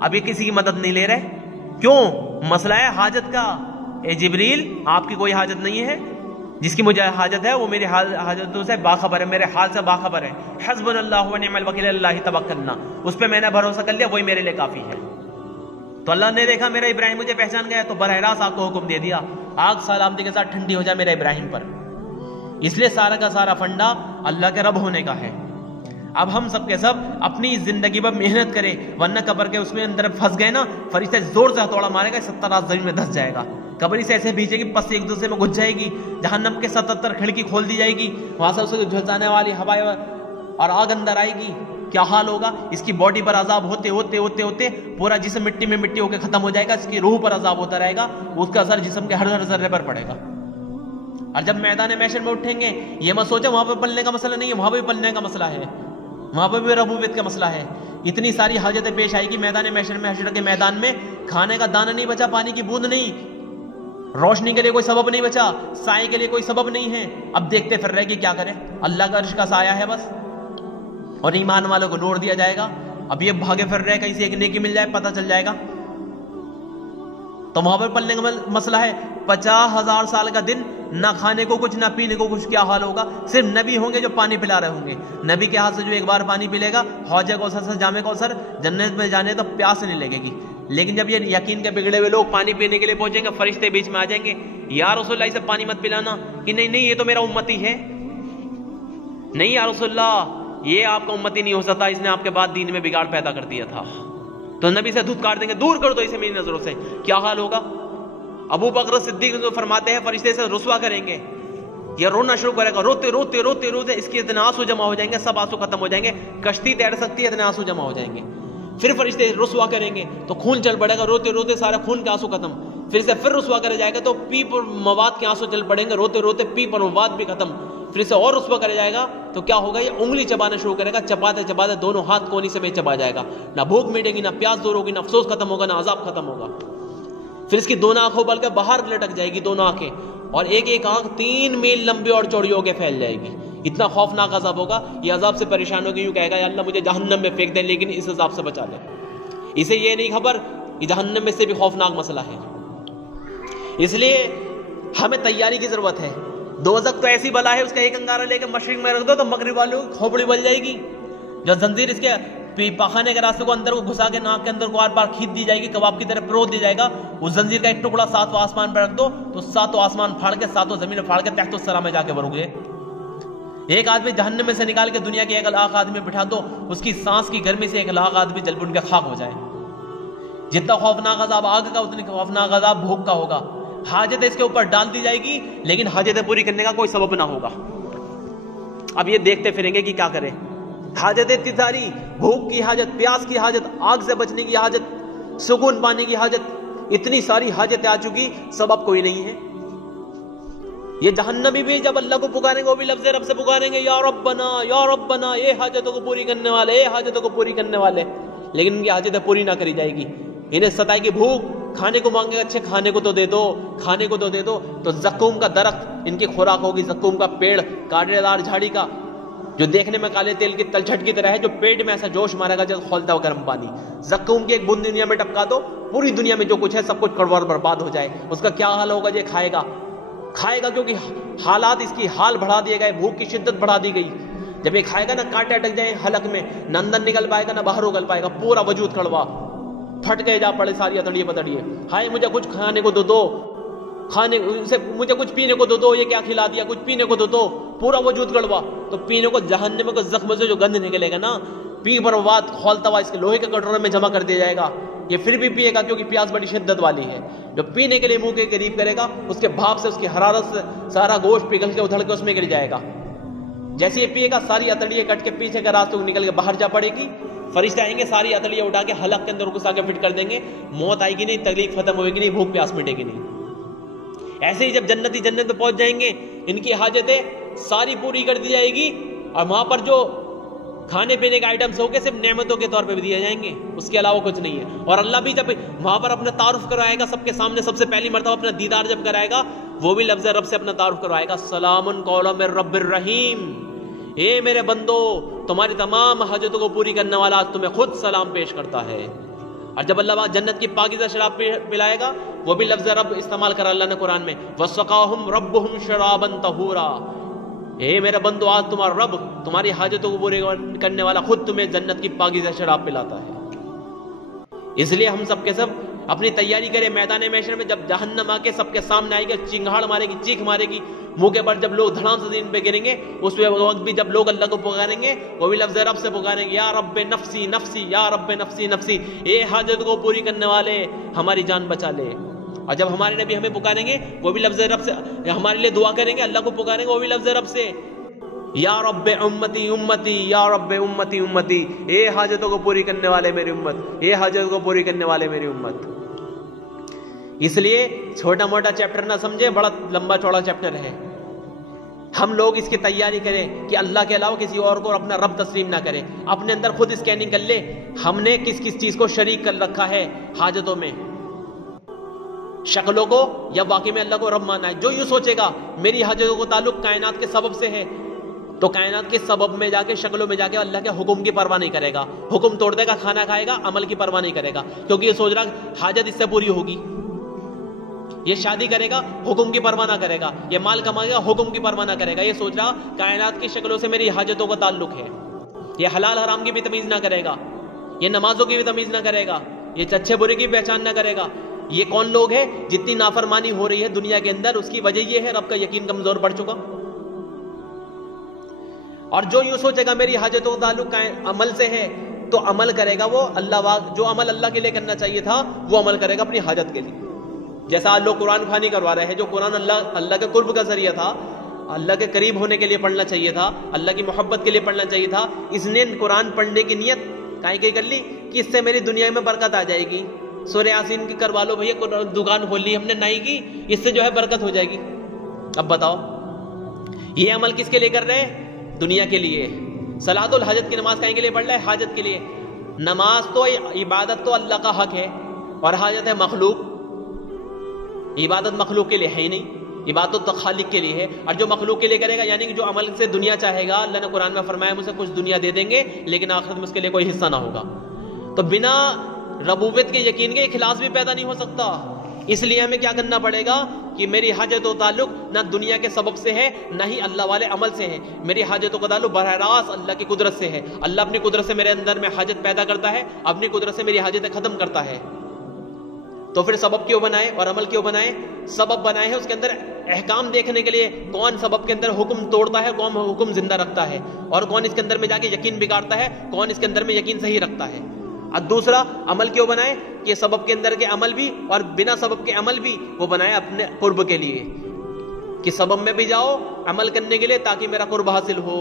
ابھی کسی کی مدد نہیں لے رہے. کیوں؟ مسئلہ ہے حاجت کا. اے جبریل آپ کی کوئی حاجت نہیں ہے، جس کی مجھے حاجت ہے وہ میری حاجتوں سے باخبر ہے، میرے حال سے باخبر ہے. حسبنا اللہ و نعم الوکیل، اللہ توکلنا، اس پہ میں نے بھروسہ کر لیا، وہی میرے لیے کافی ہے. تو اللہ نے دیکھا میرا ابراہیم مجھے پہچان گیا تو براہ راست آگ کو حکم دے دیا، آگ سلامتی کے ساتھ ٹھنڈی ہو جائے میرے ابراہیم پر. اس لیے سارا کا سارا فنڈا اللہ کے رب ہونے کا ہے. اب ہم سب کے سب اپنی زندگی پر محنت کریں، ورنہ قبر کے اس میں اندر پھنس گئے نا، فرشتہ زور سے ہتھوڑا مارے گا، 70 راست زمین میں دھس جائے گا. قبر سے ایسے بھیجے گی، پس ایک دوسرے میں گھس جائے گی. جہنم کے 77 کھڑکی کھول دی جائے گی، وہاں سے اسے جھلسانے والی ہوائیں اور آگ اندر آئے گی. کیا حال ہوگا؟ اس کی باڈی پر عذاب ہوتے ہوتے ہوتے ہوتے پورا جسم مٹی میں مٹی ہو کے ختم ہو جائے گا. اس کی روح پر عذاب ہوتا رہے گا، اس کا اثر جسم کے ہر ذرے پر پڑے گا. اور جب میدان محشر میں اٹھیں گے یہ مت سوچیں وہاں پہ پلنے کا مسئلہ نہیں ہے، وہاں پہ بھی پلنے کا مسئلہ ہے، وہاں پہ بھی ربوبیت کا مسئلہ ہے. اتنی ساری حاجتیں پیش آئے گی میدان محشر میں. حشر کے میدان میں کھانے کا دانہ نہیں بچا، پانی کی بوند نہیں، روشنی کے لیے کوئی سبب نہیں بچا، سائے کے لیے کوئی سبب نہیں ہے. اب دیکھتے پھر رہے کہ کیا کرے. اللہ کا عرش کا سایہ ہے بس، اور ایمان والوں کو نور دیا جائے گا. اب یہ بھاگے پھر رہے کہیں سے ایک نیکی مل جائے، پتہ چل جائے گا. تو وہاں پر پلنے کا مسئلہ ہے 50,000 سال کا دن، نہ کھانے کو کچھ نہ پینے کو کچھ، کیا حال ہوگا؟ صرف نبی ہوں گے جو پانی پلا رہے ہوں گے. نبی کے ہاتھ سے جو ایک بار پانی پی لے گا، حوض کوثر سے جام کوثر، جنت میں جانے تو پیاس نہیں لگے گی. لیکن جب یہ یقین کے بگڑے ہوئے لوگ پانی پینے کے لیے پہنچیں گے، فرشتے بیچ میں آ جائیں گے، یا رسول اللہ اسے پانی مت پلانا، کہ نہیں نہیں یہ تو میرا امتی ہے. نہیں یا رسول اللہ یہ آپ کا امتی نہیں ہو سکتا، اس نے آپ کے بعد دین میں بگاڑ پیدا کر دیا تھا. تو نبی سے دھتکار دیں گے، دور کر دو اسے میری نظروں سے. کیا حال ہوگا؟ ابو بکر صدیق جو فرماتے ہیں فرشتے سے رسوا کریں گے، یہ رونا شروع کرے گا، روتے روتے روتے روتے اس کے اتنے آنسو جمع ہو جائیں گے، سب آنسو ختم ہو جائیں گے، کشتی تیر سکتی ہے اتنے آنسو جمع ہو جائیں گے. پھر فرشتے رسوا کریں گے تو خون چل پڑے گا، روتے روتے سارے خون کے آنسو ختم. پھر سے پھر رسوا کرے جائے گا تو پیپ اور مواد کے آنسو چل پڑیں گے، روتے روتے پیپ اور مواد بھی ختم. پھر سے اور رسوا کرے جائے گا تو کیا ہوگا؟ یہ انگلی چبانا شروع کرے گا، چباتے چباتے دونوں ہاتھ کونی سے چبا جائے گا. نہ بھوک مٹے گی، نہ پیاس دور ہوگی، نہ افسوس ختم ہوگا، نہ عذاب ختم ہوگا. پھر اس کی دونوں آنکھوں بل کے باہر لٹک جائے گی دونوں آنکھیں، اور ایک ایک آنکھ 3 میل لمبی اور چوڑی ہو کے پھیل جائے گی. اتنا خوفناک عذاب ہوگا. یہ عذاب سے پریشان ہوگی، یوں کہے گا یا اللہ مجھے جہنم میں پھینک دے لیکن اس عذاب سے بچا لے. اسے یہ نہیں خبر کہ جہنم میں سے بھی خوفناک مسئلہ ہے. اس لیے ہمیں تیاری کی ضرورت ہے. دوزخ تو ایسی بلا ہے، اس کا ایک انگارہ لے کے مشرق میں رکھ دو تو مغرب والوں کی کھوپڑی بل جائے گی. جو زنجیر اس کے پاخانے کے راستے کو اندر کو گھسا کے ناک کے اندر کو بار کھینچ دی جائے گی، کباب کی طرح پروت دی جائے گا. اس زنجیر کا ایک ٹکڑا 7 آسمان پر رکھ دو تو 7 آسمان پھاڑ کے 7 زمین پھاڑ کے تحت الثری میں جا کے بھرو گے. ایک آدمی جہنم میں سے نکال کے دنیا کے 1 لاکھ آدمی بٹھا دو، اس کی سانس کی گرمی سے 1 لاکھ آدمی جل بن کے خاک ہو جائے. جتنا خوفناک عذاب آگ کا اتنی خوفناک عذاب بھوک کا ہوگا. حاجت اس کے اوپر ڈال دی جائے گی لیکن حاجتیں پوری کرنے کا کوئی سبب نہ ہوگا. اب یہ دیکھتے پھریں گے کہ کیا کریں. حاجتیں اتنی ساری، بھوک کی حاجت، پیاس کی حاجت، آگ سے بچنے کی حاجت، سکون پانے کی حاجت، اتنی ساری حاجتیں آ چکی، سبب کوئی نہیں ہے. یہ جہنمی بھی جب اللہ کو پکاریں گے وہ بھی لفظ رب سے پکاریں گے، یا ربنا یا ربنا، اے حاجتوں کو پوری کرنے والے، اے حاجتوں کو پوری کرنے والے. لیکن ان کی حاجتیں پوری نہ کری جائے گی. انہیں ستائے گی بھوک، کھانے کو مانگے، اچھے کھانے کو تو دے دو، کھانے کو تو دے دو. تو زقوم کا درخت ان کی خوراک ہوگی، زقوم کا پیڑ کانٹے دار جھاڑی کا جو دیکھنے میں کالے تیل کی تلچھٹ کی طرح ہے، جو پیٹ میں ایسا جوش مارے گا جیسے کھولتا ہوا گرم پانی. زقوم کی ایک بوند دنیا میں ٹپکا دو، پوری دنیا میں جو کچھ ہے سب کچھ کڑوا برباد ہو جائے. اس کا کیا حال ہوگا؟ یہ کھائے گا کیونکہ حالات اس کی حال بڑھا دیے گئے، بھوک کی شدت بڑھا دی گئی. جب یہ کھائے گا نا کانٹے اٹک جائیں حلق میں، نہ اندر نکل پائے گا نہ باہر نکل پائے گا، پورا وجود کڑوا، پھٹ گئے جا پڑے ساری اتڑیے پتڑیے. ہائے مجھے کچھ کھانے کو دو، مجھے کچھ پینے کو دو، یہ کیا کھلا دیا، کچھ پینے کو دو، پورا وجود کڑوا. تو پینے کو جہنم کے زخم سے جو گند نکلے گا نا، پی برباد کھولتا ہوا اس کے لوہے کے کٹورے میں جمع کر دیا جائے گا. یہ پھر بھی پیے گا کیونکہ پیاس بڑی شدت والی ہے. جو پینے کے لیے منہ کے قریب کرے گا، اس کے بھاپ سے، اس کی حرارت سے سارا گوشت پگھل کے ادھڑ کے اس میں گر جائے گا. جیسے یہ پیے گا ساری اتڑیے کٹ کے پیچھے کے راستے کو نکل کے باہر جا پڑے گی. فرشتے آئیں گے ساری اتڑیے اٹھا کے حلق کے اندر گھسا کے فٹ کر دیں گے. موت آئے گی نہیں، تکلیف ختم ہوئے گی نہیں، بھوک پیاس مٹے گی نہیں. ایسے ہی جب جنتی جنت میں پہنچ جائیں گے، ان کی حاجتیں ساری پوری کر دی جائے گی، اور وہاں پر جو کھانے پینے کے آئٹمس ہوں گے صرف نعمتوں کے طور پہ بھی دیے جائیں گے، اس کے علاوہ کچھ نہیں ہے. اور اللہ بھی جب وہاں پر اپنا تعارف کروائے گا سب کے سامنے، سب سے پہلی مرتبہ اپنا دیدار جب کرائے گا، وہ بھی لفظ رب سے اپنا تعارف کروائے گا، سلام قولا من رب الرحیم. اے میرے بندو، تمہاری تمام حاجتوں کو پوری کرنے والا آج تمہیں خود سلام پیش کرتا ہے. اور جب اللہ جنت کی پاکیزہ شراب پلائے گا، وہ بھی لفظ رب استعمال کرا اللہ نے قرآن میں، وَسَقَاهُمْ رَبُّهُمْ شَرَابًا طَهُورًا. اے میرے بندو، آج تمہارا رب تمہاری حاجتوں کو پورے کرنے والا خود تمہیں جنت کی پاکیزہ شراب پلاتا ہے. اس لیے ہم سب کے سب اپنی تیاری کریں. میدان محشر میں جب جہنم آ کے سب کے سامنے آئے گی، چنگھاڑ مارے گی، چیخ مارے گی، منہ کے پر جب لوگ دھڑام سے زمین پہ گریں گے، اس وقت بھی جب لوگ اللہ کو پکاریں گے، وہ بھی لفظ رب سے پکاریں گے، یا رب نفسی نفسی، یا رب نفسی نفسی. اے حاجت کو پوری کرنے والے، ہماری جان بچا لے. اور جب ہمارے نبی ہمیں پکاریں گے، وہ بھی لفظ رب سے ہمارے لیے دعا کریں گے، اللہ کو پکاریں گے، وہ بھی لفظ رب سے، یا رب امتی امتی، یا رب امتی امتی. اے حاجتوں کو پوری کرنے والے میری امت، اے حاجتوں کو پوری کرنے والے میری امت. اس لیے چھوٹا موٹا چیپٹر نہ سمجھے، بڑا لمبا چوڑا چیپٹر ہے. ہم لوگ اس کی تیاری کریں کہ اللہ کے علاوہ کسی اور کو اپنا رب تسلیم نہ کریں. اپنے اندر خود اسکیننگ کر لے، ہم نے کس کس چیز کو شریک کر رکھا ہے حاجتوں میں، شکلوں کو، یا واقعی میں اللہ کو رب مانا ہے. جو یوں سوچے گا میری حاجتوں کو تعلق کائنات کے سبب سے ہے، تو کائنات کے سبب میں جا کے، شکلوں میں جا کے اللہ کے حکم کی پرواہ نہیں کرے گا. حکم توڑ دے گا، کھانا کھائے گا، عمل کی پرواہ نہیں کرے گا، کیونکہ یہ سوچ رہا حاجت اس سے پوری ہوگی. یہ شادی کرے گا حکم کی پرواہ نہ کرے گا، یہ مال کمائے گا حکم کی پرواہ نہ کرے گا، یہ سوچ رہا کائنات کی شکلوں سے میری حاجتوں کا تعلق ہے، یہ حلال حرام کی بھی تمیز نہ کرے گا، یہ نمازوں کی بھی تمیز نہ کرے گا، یہ اچھے برے کی پہچان نہ کرے گا۔ یہ کون لوگ ہیں؟ جتنی نافرمانی ہو رہی ہے دنیا کے اندر اس کی وجہ یہ ہے رب کا یقین کمزور پڑ چکا۔ اور جو یوں سوچے گا میری حاجتوں کا تعلق عمل سے ہے تو عمل کرے گا وہ جو عمل اللہ کے لیے کرنا چاہیے تھا وہ عمل کرے گا اپنی حاجت کے لیے۔ جیسا آج لوگ قرآن خوانی کروا رہے ہیں، جو قرآن اللہ کے قرب کا ذریعہ تھا، اللہ کے قریب ہونے کے لیے پڑھنا چاہیے تھا، اللہ کی محبت کے لیے پڑھنا چاہیے تھا، اس نے قرآن پڑھنے کی نیت کہیں کی کر لی کہ اس سے میری دنیا میں برکت آ جائے گی، سورہ یاسین کی کروا لو بھیا، دکان کھول لی ہم نے نائی کی، اس سے جو ہے برکت ہو جائے گی۔ اب بتاؤ یہ عمل کس کے لیے کر رہے ہیں؟ دنیا کے لیے۔ صلاۃ الحاجت کی نماز کہیں کے لیے پڑھ رہے ہیں؟ حاجت کے لیے۔ نماز تو عبادت تو اللہ کا حق ہے اور حاجت ہے مخلوق۔ عبادت مخلوق کے لیے ہے ہی نہیں، عبادت تو خالق کے لیے ہے، اور جو مخلوق کے لیے کرے گا یعنی کہ جو عمل سے دنیا چاہے گا، اللہ نے قرآن میں فرمایا مجھے کچھ دنیا دے دیں گے لیکن آخرت میں اس کے لیے کوئی حصہ نہ ہوگا۔ تو بنا ربوبیت کے یقین کے اخلاص بھی پیدا نہیں ہو سکتا۔ اس لیے ہمیں کیا کرنا پڑے گا کہ میری حاجت و تعلق نہ دنیا کے سبب سے ہے نہ ہی اللہ والے عمل سے ہے، میری حاجتوں کا تعلق براہ راست اللہ کی قدرت سے ہے۔ اللہ اپنی قدرت سے میرے اندر میں حاجت پیدا کرتا ہے، اپنی قدرت سے میری حاجتیں ختم کرتا ہے۔ تو پھر سبب کیوں بنائے اور عمل کیوں بنائے؟ سبب بنائے ہیں اس کے اندر احکام دیکھنے کے لیے، کون سبب کے اندر حکم توڑتا ہے، کون حکم زندہ رکھتا ہے، اور کون اس کے اندر میں جا کے یقین بگاڑتا ہے، کون اس کے اندر میں یقین صحیح رکھتا ہے۔ اور دوسرا عمل کیوں بنائے کہ سبب کے اندر کے عمل بھی اور بنا سبب کے عمل بھی وہ بنائے اپنے قرب کے لیے، کہ سبب میں بھی جاؤ عمل کرنے کے لیے تاکہ میرا قرب حاصل ہو،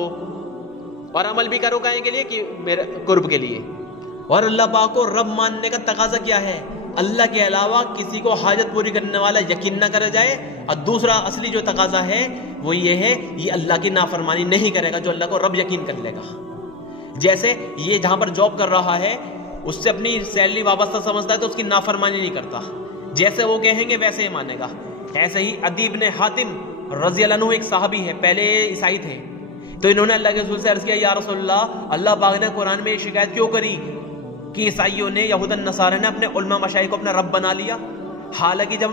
اور عمل بھی کرو کہیں کے لیے کہ میرے قرب کے لیے۔ اور اللہ پاک کو رب ماننے کا تقاضا کیا ہے؟ اللہ کے علاوہ کسی کو حاجت پوری کرنے والا یقین نہ کرا جائے، اور دوسرا اصلی جو تقاضا ہے وہ یہ ہے یہ اللہ کی نافرمانی نہیں کرے گا، جو اللہ کو رب یقین کر لے گا۔ جیسے یہ جہاں پر جاب کر رہا ہے اس سے اپنی سیلری وابستہ سمجھتا ہے تو اس کی نافرمانی نہیں کرتا، جیسے وہ کہیں گے ویسے ہی مانے گا۔ ایسے ہی عدی بن حاتم رضی اللہ عنہ ایک صحابی ہے، پہلے عیسائی تھے، تو انہوں نے اللہ کے رسول سے عرض کیا یا رسول اللہ پاک نے قرآن میں یہ شکایت کیوں کری کہ عیسائیوں نے یہود نصارہ نے اپنے علماء مشائخ کو اپنا رب بنا لیا؟ حالانکہ جب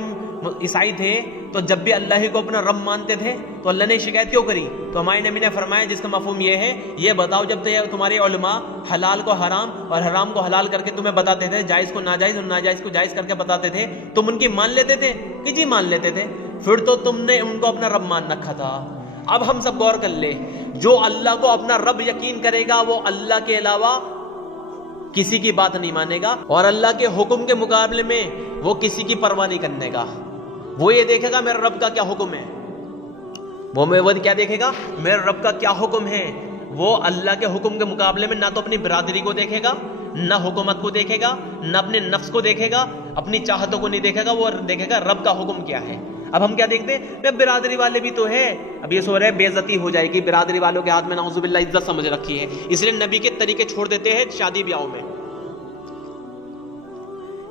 عیسائی تھے تو جب بھی اللہ ہی کو اپنا رب مانتے تھے تو اللہ نے شکایت کیوں کری؟ تو ہمارے نبی نے فرمایا جس کا مفہوم یہ ہے، یہ بتاؤ جب تمہارے علماء حلال کو حرام اور حرام کو حلال کر کے تمہیں بتاتے تھے، جائز کو ناجائز اور ناجائز کو جائز کر کے بتاتے تھے، تم ان کی مان لیتے تھے کہ جی مان لیتے تھے؟ پھر تو تم نے ان کو اپنا رب مان رکھا تھا۔ اب ہم سب غور کر لیں، جو اللہ کو اپنا رب یقین کرے گا وہ اللہ کے علاوہ کسی کی بات نہیں مانے گا، اور اللہ کے حکم کے مقابلے میں وہ کسی کی پرواہ نہیں کرنے گا۔ وہ یہ دیکھے گا میرے رب کا کیا حکم ہے، وہ کیا دیکھے گا؟ میرے رب کا کیا حکم ہے۔ وہ اللہ کے حکم کے مقابلے میں نہ تو اپنی برادری کو دیکھے گا، نہ حکومت کو دیکھے گا، نہ اپنے نفس کو دیکھے گا، اپنی چاہتوں کو نہیں دیکھے گا، وہ دیکھے گا رب کا حکم کیا ہے۔ اب ہم کیا دیکھتے ہیں؟ برادری والے بھی تو ہے، اب یہ سو رہے بے عزتی ہو جائے گی، برادری والوں کے ہاتھ میں نعوذ باللہ عزت سمجھ رکھی ہے، اس لیے نبی کے طریقے چھوڑ دیتے ہیں، شادی بیاہوں میں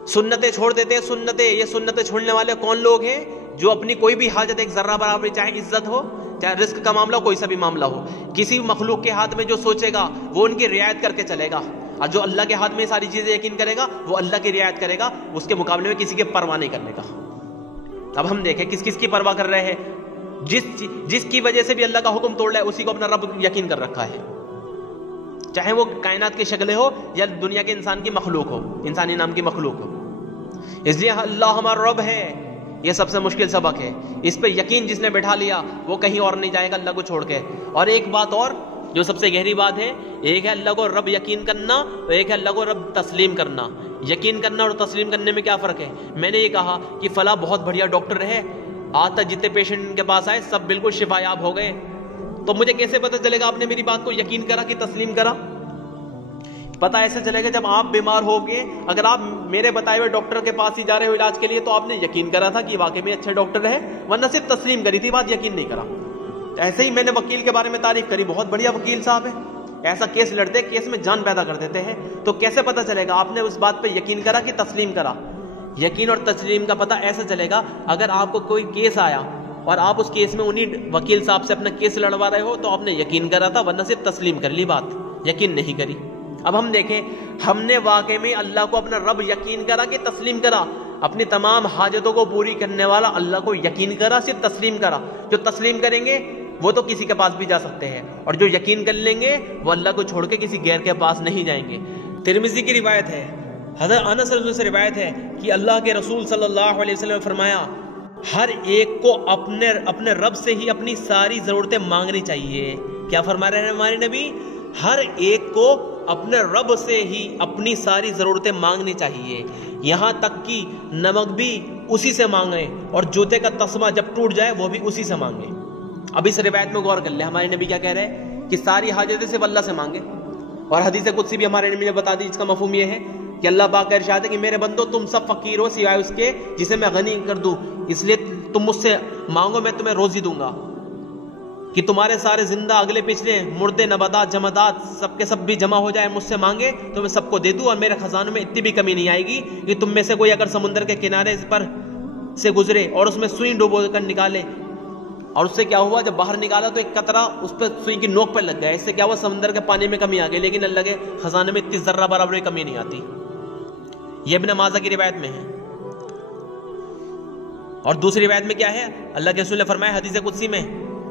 سنتیں چھوڑ دیتے ہیں۔ یہ سنتیں چھوڑنے والے کون لوگ ہیں؟ جو اپنی کوئی بھی حاجت ایک ذرہ برابر، چاہے عزت ہو، چاہے رزق کا معاملہ ہو، کوئی سا بھی معاملہ ہو، کسی مخلوق کے ہاتھ میں جو سوچے گا وہ ان کی رعایت کر کے چلے گا، اور جو اللہ کے ہاتھ میں ساری چیزیں یقین کرے گا وہ اللہ کی رعایت کرے گا، اس کے مقابلے میں کسی کی پرواہ نہیں کرنے کا۔ اب ہم دیکھیں کس کس کی پرواہ کر رہے ہیں؟ جس کی وجہ سے بھی اللہ کا حکم توڑ رہا ہے اسی کو اپنا رب یقین کر رکھا ہے، چاہے وہ کائنات کی شکلیں ہو یا دنیا کے انسان کی مخلوق ہو، انسانی نام کی مخلوق ہو۔ اس لیے اللہ ہمارا رب ہے، یہ سب سے مشکل سبق ہے، اس پہ یقین جس نے بٹھا لیا وہ کہیں اور نہیں جائے گا اللہ کو چھوڑ کے۔ اور ایک بات اور جو سب سے گہری بات ہے، ایک ہے اللہ کو رب یقین کرنا اور ایک ہے اللہ کو رب تسلیم کرنا۔ یقین کرنا اور تسلیم کرنے میں کیا فرق ہے؟ میں نے یہ کہا کہ فلاں بہت بڑھیا ڈاکٹر ہے، آج تک جتنے پیشنٹ کے پاس آئے سب بالکل شفا یاب ہو گئے، تو مجھے کیسے پتہ چلے گا آپ نے میری بات کو یقین کرا کہ تسلیم کرا؟ پتہ ایسے چلے گا جب آپ بیمار ہو گئے، اگر آپ میرے بتائے ہوئے ڈاکٹر کے پاس ہی جا رہے ہو علاج کے لیے تو آپ نے یقین کرا تھا کہ واقعی میں اچھے ڈاکٹر ہے، ورنہ صرف تسلیم کری تھی، بات یقین نہیں کرا۔ ایسے ہی میں نے وکیل کے بارے میں تعریف کری، بہت بڑھیا وکیل صاحب ہے، ایسا کیس لڑتے کیس میں جان پیدا کر دیتے ہیں، تو کیسے پتہ چلے گا آپ نے اس بات پہ یقین کرا کہ تسلیم کرا؟ یقین اور تسلیم کا پتہ ایسا چلے گا اگر آپ کو کوئی کیس آیا اور آپ اس کیس میں انہی وکیل صاحب سے اپنا کیس لڑوا رہے ہو تو آپ نے یقین کرا تھا، ورنہ صرف تسلیم کر لی، بات یقین نہیں کری۔ اب ہم دیکھیں، ہم نے واقعی میں اللہ کو اپنا رب یقین کرا کہ تسلیم کرا؟ اپنی تمام حاجتوں کو پوری کرنے والا اللہ کو یقین کرا، صرف تسلیم کرا۔ جو تسلیم کریں گے وہ تو کسی کے پاس بھی جا سکتے ہیں، اور جو یقین کر لیں گے وہ اللہ کو چھوڑ کے کسی غیر کے پاس نہیں جائیں گے۔ ترمذی کی روایت ہے، حضرت انس رضی اللہ عنہ سے روایت ہے کہ اللہ کے رسول صلی اللہ علیہ وسلم نے فرمایا ہر ایک کو اپنے رب سے ہی اپنی ساری ضرورتیں مانگنی چاہیے۔ کیا فرما رہے ہیں ہمارے نبی؟ ہر ایک کو اپنے رب سے ہی اپنی ساری ضرورتیں مانگنی چاہیے، یہاں تک کہ نمک بھی اسی سے مانگیں، اور جوتے کا تسمہ جب ٹوٹ جائے وہ بھی اسی سے مانگیں۔ اب اس روایت میں غور کر لیں، ہمارے نبی کیا کہہ رہے ہیں کہ ساری حاجتیں صرف اللہ سے مانگیں، اور حدیث قدسی بھی ہمارے نبی نے بتا دی، جس کا مفہوم یہ ہے کہ اللہ پاک کا ارشاد ہے کہ میرے بندو تم سب فقیر ہو سوائے اس کے جسے میں غنی کر دوں، اس لیے تم مجھ سے مانگو، میں تمہیں روزی دوں گا، کہ تمہارے سارے زندہ اگلے پچھلے مردے نباتات جمادات سب کے سب بھی جمع ہو جائے، مجھ سے مانگے تو میں سب کو دے دوں، اور میرے خزانوں میں اتنی بھی کمی نہیں آئے گی کہ تم میں سے کوئی اگر سمندر کے کنارے پر سے گزرے اور اس میں سوئی ڈوبو کر نکالے، اور اس سے کیا ہوا جب باہر نکالا تو ایک قطرہ اس پہ سوئی کی نوک پر لگ گیا، اس سے کیا ہوا سمندر کے پانی میں کمی آ گئی، لیکن اللہ کے خزانے میں اتنی ذرہ برابر کمی نہیں آتی۔ یہ ابن ماجہ کی روایت میں ہے۔ اور دوسری روایت میں کیا ہے؟ اللہ کے رسول نے فرمایا حدیث قدسی میں،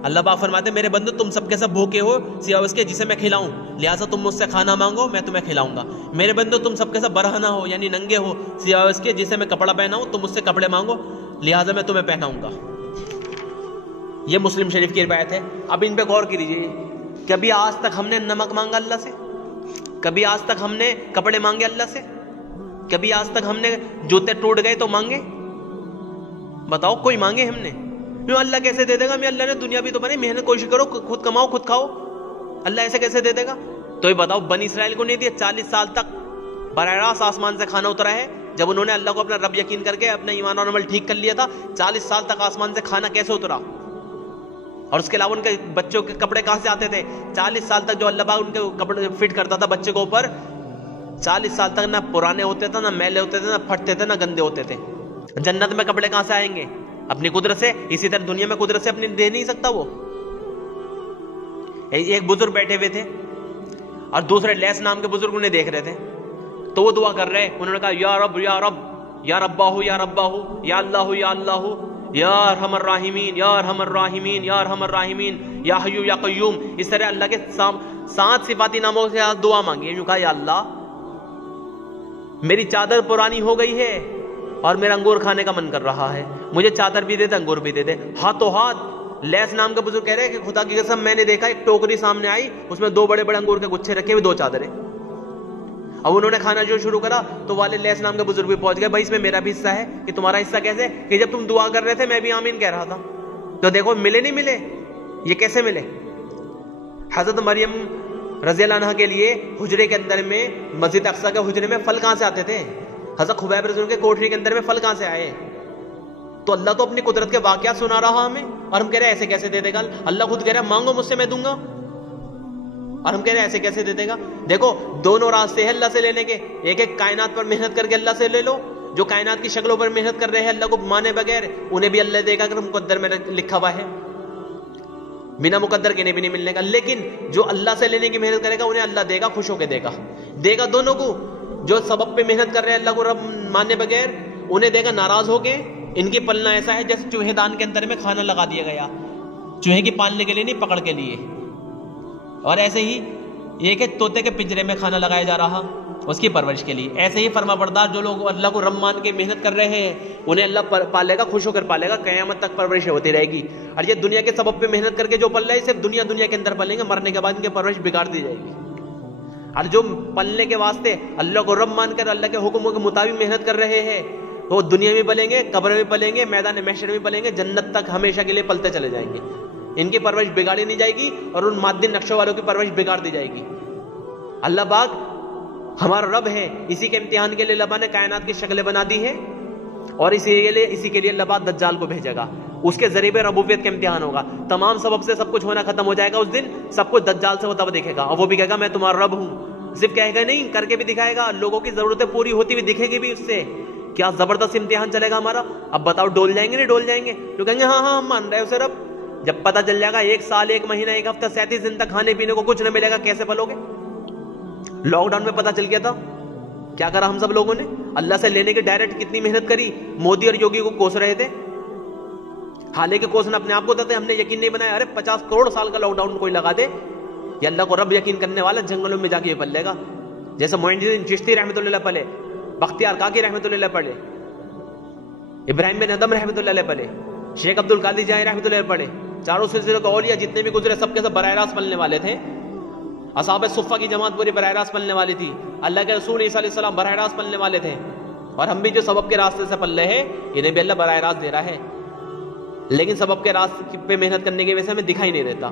اللہ پاک فرماتے ہیں میرے بندو تم سب کے سب بھوکے ہو سوائے اس کے جسے میں کھلاؤں، لہٰذا تم مجھ سے کھانا مانگو میں تمہیں کھلاؤں گا۔ میرے بندو تم سب کے سب برہنہ ہو یعنی ننگے ہو سوائے اس کے جسے میں کپڑا پہناؤں، تم مجھ سے کپڑے مانگو لہٰذا میں تمہیں پہناؤں گا۔ یہ مسلم شریف کی روایت ہے۔ اب ان پہ غور کیجیے، کبھی آج تک ہم نے نمک مانگا اللہ سے؟ کبھی آج تک ہم نے کپڑے مانگے اللہ سے؟ کبھی آج تک ہم نے جوتے ٹوٹ گئے تو مانگے؟ بتاؤ کوئی مانگے ہم نے؟ اللہ کیسے دے دے گا؟ اللہ نے دنیا بھی تو بنائی، محنت کوشش کرو، خود کماؤ خود کھاؤ، اللہ ایسے کیسے دے دے گا؟ تو یہ بتاؤ بنی اسرائیل کو نہیں دیا؟ 40 سال تک براہ راست آسمان سے کھانا اترا ہے، جب انہوں نے اللہ کو اپنا رب یقین کر کے اپنا ایمان اور عمل ٹھیک کر لیا تھا، 40 سال تک آسمان سے کھانا کیسے اترا؟ اور اس کے علاوہ ان کے بچوں کے کپڑے کہاں سے آتے تھے؟ 40 سال تک جو اللہ پاک ان کے کپڑے فٹ کرتا تھا بچے کے اوپر، 40 سال تک نہ پرانے ہوتے تھے، نہ میلے ہوتے تھے، نہ پھٹتے تھے، نہ گندے ہوتے تھے۔ جنت میں کپڑے کہاں سے آئیں گے؟ اپنی قدرت سے۔ اسی طرح دنیا میں قدرت سے اپنی دے نہیں سکتا وہ۔ ایک بزرگ بیٹھے ہوئے تھے اور دوسرے لیس نام کے بزرگ انہیں دیکھ رہے تھے، تو وہ دعا کر رہے، انہوں نے کہا یا رب یا رب یا رباہو یا رباہو یا اللہ یا اللہ یا ارحم الراحمین یا ارحم الراحمین یا ارحم الراحمین یا حیو یا قیوم۔ اس طرح اللہ کے 7 صفاتی ناموں سے دعا مانگی۔ کہا یا اللہ میری چادر پرانی ہو گئی ہے اور میرا انگور کھانے کا من کر رہا ہے، مجھے چادر بھی دے دے انگور بھی دے دے۔ ہاتھوں ہاتھ لیس نام کے بزرگ کہہ رہے ہیں کہ خدا کی قسم میں نے دیکھا ایک ٹوکری سامنے آئی، اس میں 2 بڑے بڑے انگور کے گچھے رکھے ہوئے 2 چادریں۔ اب انہوں نے کھانا جو شروع کرا تو والے لیس نام کے بزرگ بھی پہنچ گئے، بھائی اس میں میرا بھی حصہ ہے۔ کہ تمہارا حصہ کیسے؟ کہ جب تم دعا کر رہے تھے میں بھی آمین کہہ رہا تھا، تو دیکھو ملے نہیں ملے، یہ کیسے ملے؟ حضرت مریم رضی اللہ عنہ کے لیے حجرے کے اندر میں مسجد اقصی کے حجرے میں پھل کہاں سے آتے تھے؟ حضرت خبیب رضی اللہ عنہ کے کوٹری کے اندر میں پھل کہاں سے آئے؟ تو اللہ تو اپنی قدرت کے واقعات سنا رہا ہمیں، اور ہم کہہ رہے ہیں ایسے کیسے دے دے گا؟ اللہ خود کہہ رہا ہے مانگو مجھ سے میں دوں گا، اور ہم کہہ رہے ہیں ایسے کیسے دے دے گا؟ دیکھو دونوں راستے ہیں اللہ سے لینے کے، ایک کائنات پر محنت کر کے اللہ سے لے لو، جو کائنات کی شکلوں پر محنت کر رہے ہیں اللہ کو مانے بغیر، انہیں بھی اللہ دے گا اگر مقدر میں لکھا ہوا ہے، بنا مقدر کے بھی نہیں ملنے کا۔ لیکن جو اللہ سے لینے کی محنت کرے گا انہیں اللہ دے گا، خوش ہو کے دے گا دونوں کو۔ جو سبب پہ محنت کر رہے ہیں اللہ کو رب ماننے بغیر، انہیں دے گا ناراض ہو کے۔ ان کی پلنا ایسا ہے جیسے چوہے دان کے اندر میں کھانا لگا دیا گیا، چوہے کی پالنے کے لیے نہیں، پکڑ کے لیے۔ اور ایسے ہی ایک ہے طوطے کے پنجرے میں کھانا لگایا جا رہا اس کی پرورش کے لیے۔ ایسے ہی فرما بردار جو لوگ اللہ کو رب مان کے محنت کر رہے ہیں انہیں اللہ پالے گا، خوش ہو کر پالے گا، قیامت تک پرورش ہوتی رہے گی۔ اور یہ دنیا کے سبب پہ محنت کر کے جو پل رہے ہیں صرف دنیا کے اندر پلیں گے، مرنے کے بعد ان کی پرورش بگاڑ دی جائے گی۔ اور جو پلنے کے واسطے اللہ کو رب مان کر اللہ کے حکموں کے مطابق محنت کر رہے ہیں وہ دنیا میں پلیں گے، قبر میں پلیں گے، میدان محشر میں پلیں گے، جنت تک ہمیشہ کے لیے پلتے چلے جائیں گے۔ ان کی پرورش بگاڑی نہیں جائے گی اور ان مادی نقشوں والوں کی پرورش بگاڑ دی جائے گی۔ اللہ پاک ہمارا رب ہے، اسی کے امتحان کے لیے اللہ پاک نے کائنات کی شکلیں بنا دی ہے، اور اسی کے لیے اللہ پاک دجال کو بھیجے گا، اس کے ذریعے ربوبیت کا امتحان ہوگا۔ تمام سبب سے سب کچھ ہونا ختم ہو جائے گا، اس دن سب کچھ دجال سے ہوتا ہوا دیکھے گا، اور وہ بھی کہے گا میں تمہارا رب ہوں۔ صرف کہے گا نہیں، کر کے بھی دکھائے گا، لوگوں کی ضرورتیں پوری ہوتی ہوئی دکھے گی بھی اس سے۔ کیا زبردست امتحان چلے گا ہمارا۔ اب بتاؤ ڈول جائیں گے نہیں ڈول جائیں گے؟ تو کہیں گے ہاں ہاں ہم مان رہے اسے رب۔ جب پتہ چل جائے گا 1 سال 1 مہینہ 1 ہفتہ 37 دن تک کھانے پینے کو کچھ نہ ملے گا، کیسے پلو گے؟ لاک ڈاؤن میں پتہ چل گیا تھا کیا کرا ہم سب لوگوں نے؟ اللہ سے لینے کی ڈائریکٹ کتنی محنت کری، مودی اور یوگی کو کوس رہے تھے، حالانکہ کوسنا اپنے آپ کو تھے، ہم نے یقین نہیں بنایا. ارے 50 کروڑ سال کا لاک ڈاؤن کوئی لگا دے، یہ اللہ کو رب یقین کرنے والا جنگلوں میں جا کے یہ پل لے گا. جیسے معین الدین چشتی رحمۃ اللہ پڑھے، بختیار کاکی رحمۃ اللہ پڑھے، ابراہیم بن ادم رحمۃ اللہ پڑھے، شیخ عبد القادر جیلانی رحمۃ اللہ پڑھے، چاروں سلسلے کے اولیاء جتنے بھی گزرے سب کے سب براہ راست پلنے والے تھے. اصحاب صفہ کی جماعت پوری براہ راست پلنے والی تھی. اللہ کے رسول عیسیٰ علیہ السلام براہ راست پلنے والے تھے. اور ہم بھی جو سبب کے راستے سے پل رہے ہیں انہیں بھی اللہ براہ راست دے رہا ہے، لیکن سبب کے راستے پہ محنت کرنے کی وجہ سے ہمیں دکھائی نہیں دیتا.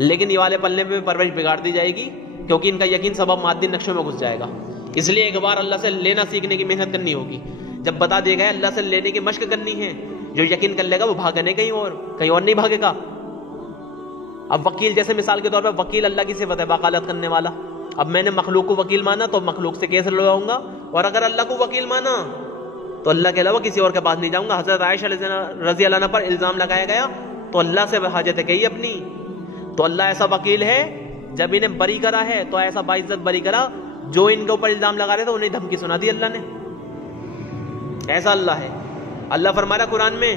لیکن یہ والے پلنے پہ پرورش بگاڑ دی جائے گی، کیونکہ ان کا یقین سبب مادی نقشوں میں گھس جائے گا. اس لیے ایک بار اللہ سے لینا سیکھنے کی محنت کرنی ہوگی. جب بتا دیا گیا اللہ سے لینے کی مشق کرنی ہے، جو یقین کر لے گا وہ بھاگا نہیں کہیں اور نہیں بھاگے گا. اب وکیل جیسے مثال کے طور پہ وکیل اللہ کی صفت ہے وکالت کرنے والا. اب میں نے مخلوق کو وکیل مانا تو مخلوق سے کیس لڑواؤں گا، اور اگر اللہ کو وکیل مانا تو اللہ کے علاوہ کسی اور کے پاس نہیں جاؤں گا. حضرت عائشہ رضی اللہ عنہ پر الزام لگایا گیا تو اللہ سے حاجت کہی اپنی، تو اللہ ایسا وکیل ہے جب انہیں بری کرا ہے تو ایسا باعزت بری کرا، جو ان کے اوپر الزام لگا رہے تھے انہیں دھمکی سنا دی اللہ نے. ایسا اللہ ہے. اللہ فرما رہا قرآن میں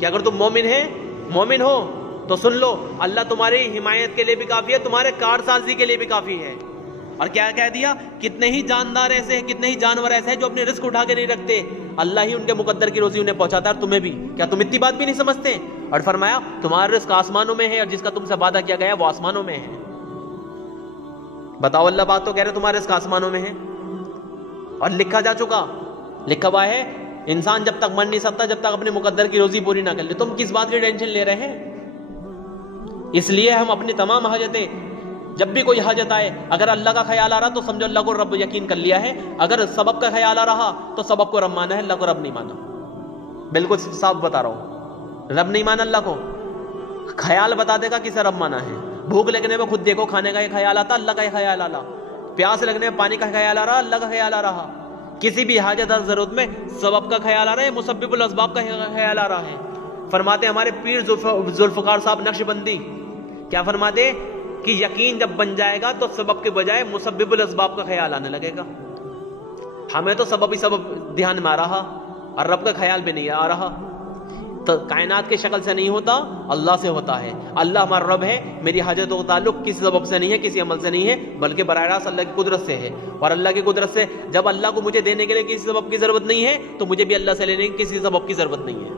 کہ اگر تم مومن ہو تو سن لو، اللہ تمہاری حمایت کے لیے بھی کافی ہے، تمہارے کارسازی کے لیے بھی کافی ہے. اور کیا کہہ دیا؟ کتنے ہی جاندار ایسے ہیں، کتنے ہی جانور ایسے ہیں جو اپنے رزق اٹھا کے نہیں رکھتے، اللہ ہی ان کے مقدر کی روزی انہیں پہنچاتا ہے، اور تمہیں بھی. کیا تم اتنی بات بھی نہیں سمجھتے؟ اور فرمایا تمہارا رزق آسمانوں میں ہے، اور جس کا تم سے وعدہ کیا گیا ہے وہ آسمانوں میں ہے. بتاؤ، اللہ بات تو کہہ رہے تمہارے رزق آسمانوں میں ہے، اور لکھا جا چکا، لکھا ہوا ہے انسان جب تک مر نہیں سکتا جب تک اپنے مقدر کی روزی پوری نہ کر لے. تم کس بات کی ٹینشن لے رہے ہیں؟ اس لیے ہم اپنی تمام حاجتیں، جب بھی کوئی حاجت آئے، اگر اللہ کا خیال آ رہا تو سمجھو اللہ کو رب یقین کر لیا ہے، اگر سبب کا خیال آ رہا تو سبب کو رب مانا ہے، اللہ کو رب نہیں مانا. بالکل صاف بتا رہا ہوں، رب نہیں مانا اللہ کو. خیال بتا دے گا کسے رب مانا ہے. بھوک لگنے میں خود دیکھو کھانے کا یہ خیال آتا، اللہ کا یہ خیال آ رہا. پیاس لگنے میں پانی کا خیال آ رہا، اللہ کا خیال آ رہا. کسی بھی حاجت اور ضرورت میں سبب کا خیال آ رہا ہے، مسبب الاسباب کا خیال آ رہا ہے. فرماتے ہمارے پیر ذوالفقار صاحب نقش بندی کیا فرماتے کہ یقین جب بن جائے گا تو سبب کے بجائے مسبب الاسباب کا خیال آنے لگے گا. ہمیں تو سبب ہی سبب دھیان میں آ رہا اور رب کا خیال بھی نہیں آ رہا. تو کائنات کی شکل سے نہیں ہوتا، اللہ سے ہوتا ہے. اللہ ہمارا رب ہے، میری حاجتوں کا تعلق کسی سبب سے نہیں ہے، کسی عمل سے نہیں ہے، بلکہ براہ راست اللہ کی قدرت سے ہے. اور اللہ کی قدرت سے جب اللہ کو مجھے دینے کے لیے کسی سبب کی ضرورت نہیں ہے تو مجھے بھی اللہ سے لینے کی کسی سبب کی ضرورت نہیں ہے.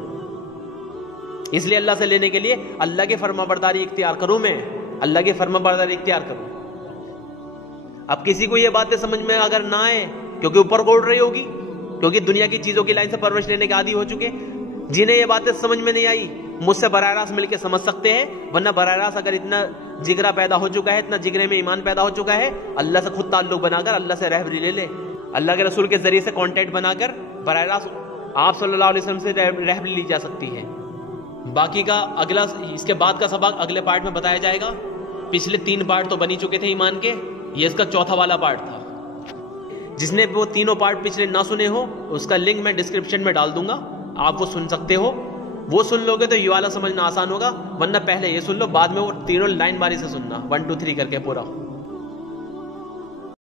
اس لیے اللہ سے لینے کے لیے اللہ کی فرما برداری اختیار کروں، میں اللہ کی فرما برداری اختیار کروں. اب کسی کو یہ باتیں سمجھ میں اگر نہ آئے، کیونکہ اوپر کو اڑ رہی ہوگی، کیونکہ دنیا کی چیزوں کی لائن سے پرورش لینے کے عادی ہو چکے، جنہیں یہ باتیں سمجھ میں نہیں آئی مجھ سے براہ راست مل کے سمجھ سکتے ہیں. ورنہ براہ راست اگر اتنا جگرا پیدا ہو چکا ہے، اتنا جگرے میں ایمان پیدا ہو چکا ہے، اللہ سے خود تعلق بنا کر اللہ سے رہبری لے لے. اللہ کے رسول کے ذریعے سے کانٹیکٹ بنا کر براہ راست آپ صلی اللہ علیہ وسلم سے رہبری لی جا سکتی ہے. باقی کا اگلا، اس کے بعد کا سبق اگلے پارٹ میں بتایا جائے گا. پچھلے 3 پارٹ تو بنی چکے تھے ایمان کے، یہ اس کا چوتھا والا پارٹ تھا. جس نے وہ تینوں پارٹ پچھلے نہ سنے ہو اس کا لنک میں ڈسکرپشن میں ڈال دوں گا، آپ وہ سن سکتے ہو. وہ سن لوگے تو یہ والا سمجھنا آسان ہوگا، ورنہ پہلے یہ سن لو، بعد میں وہ تینوں لائن باری سے سننا 1 2 3 کر کے پورا.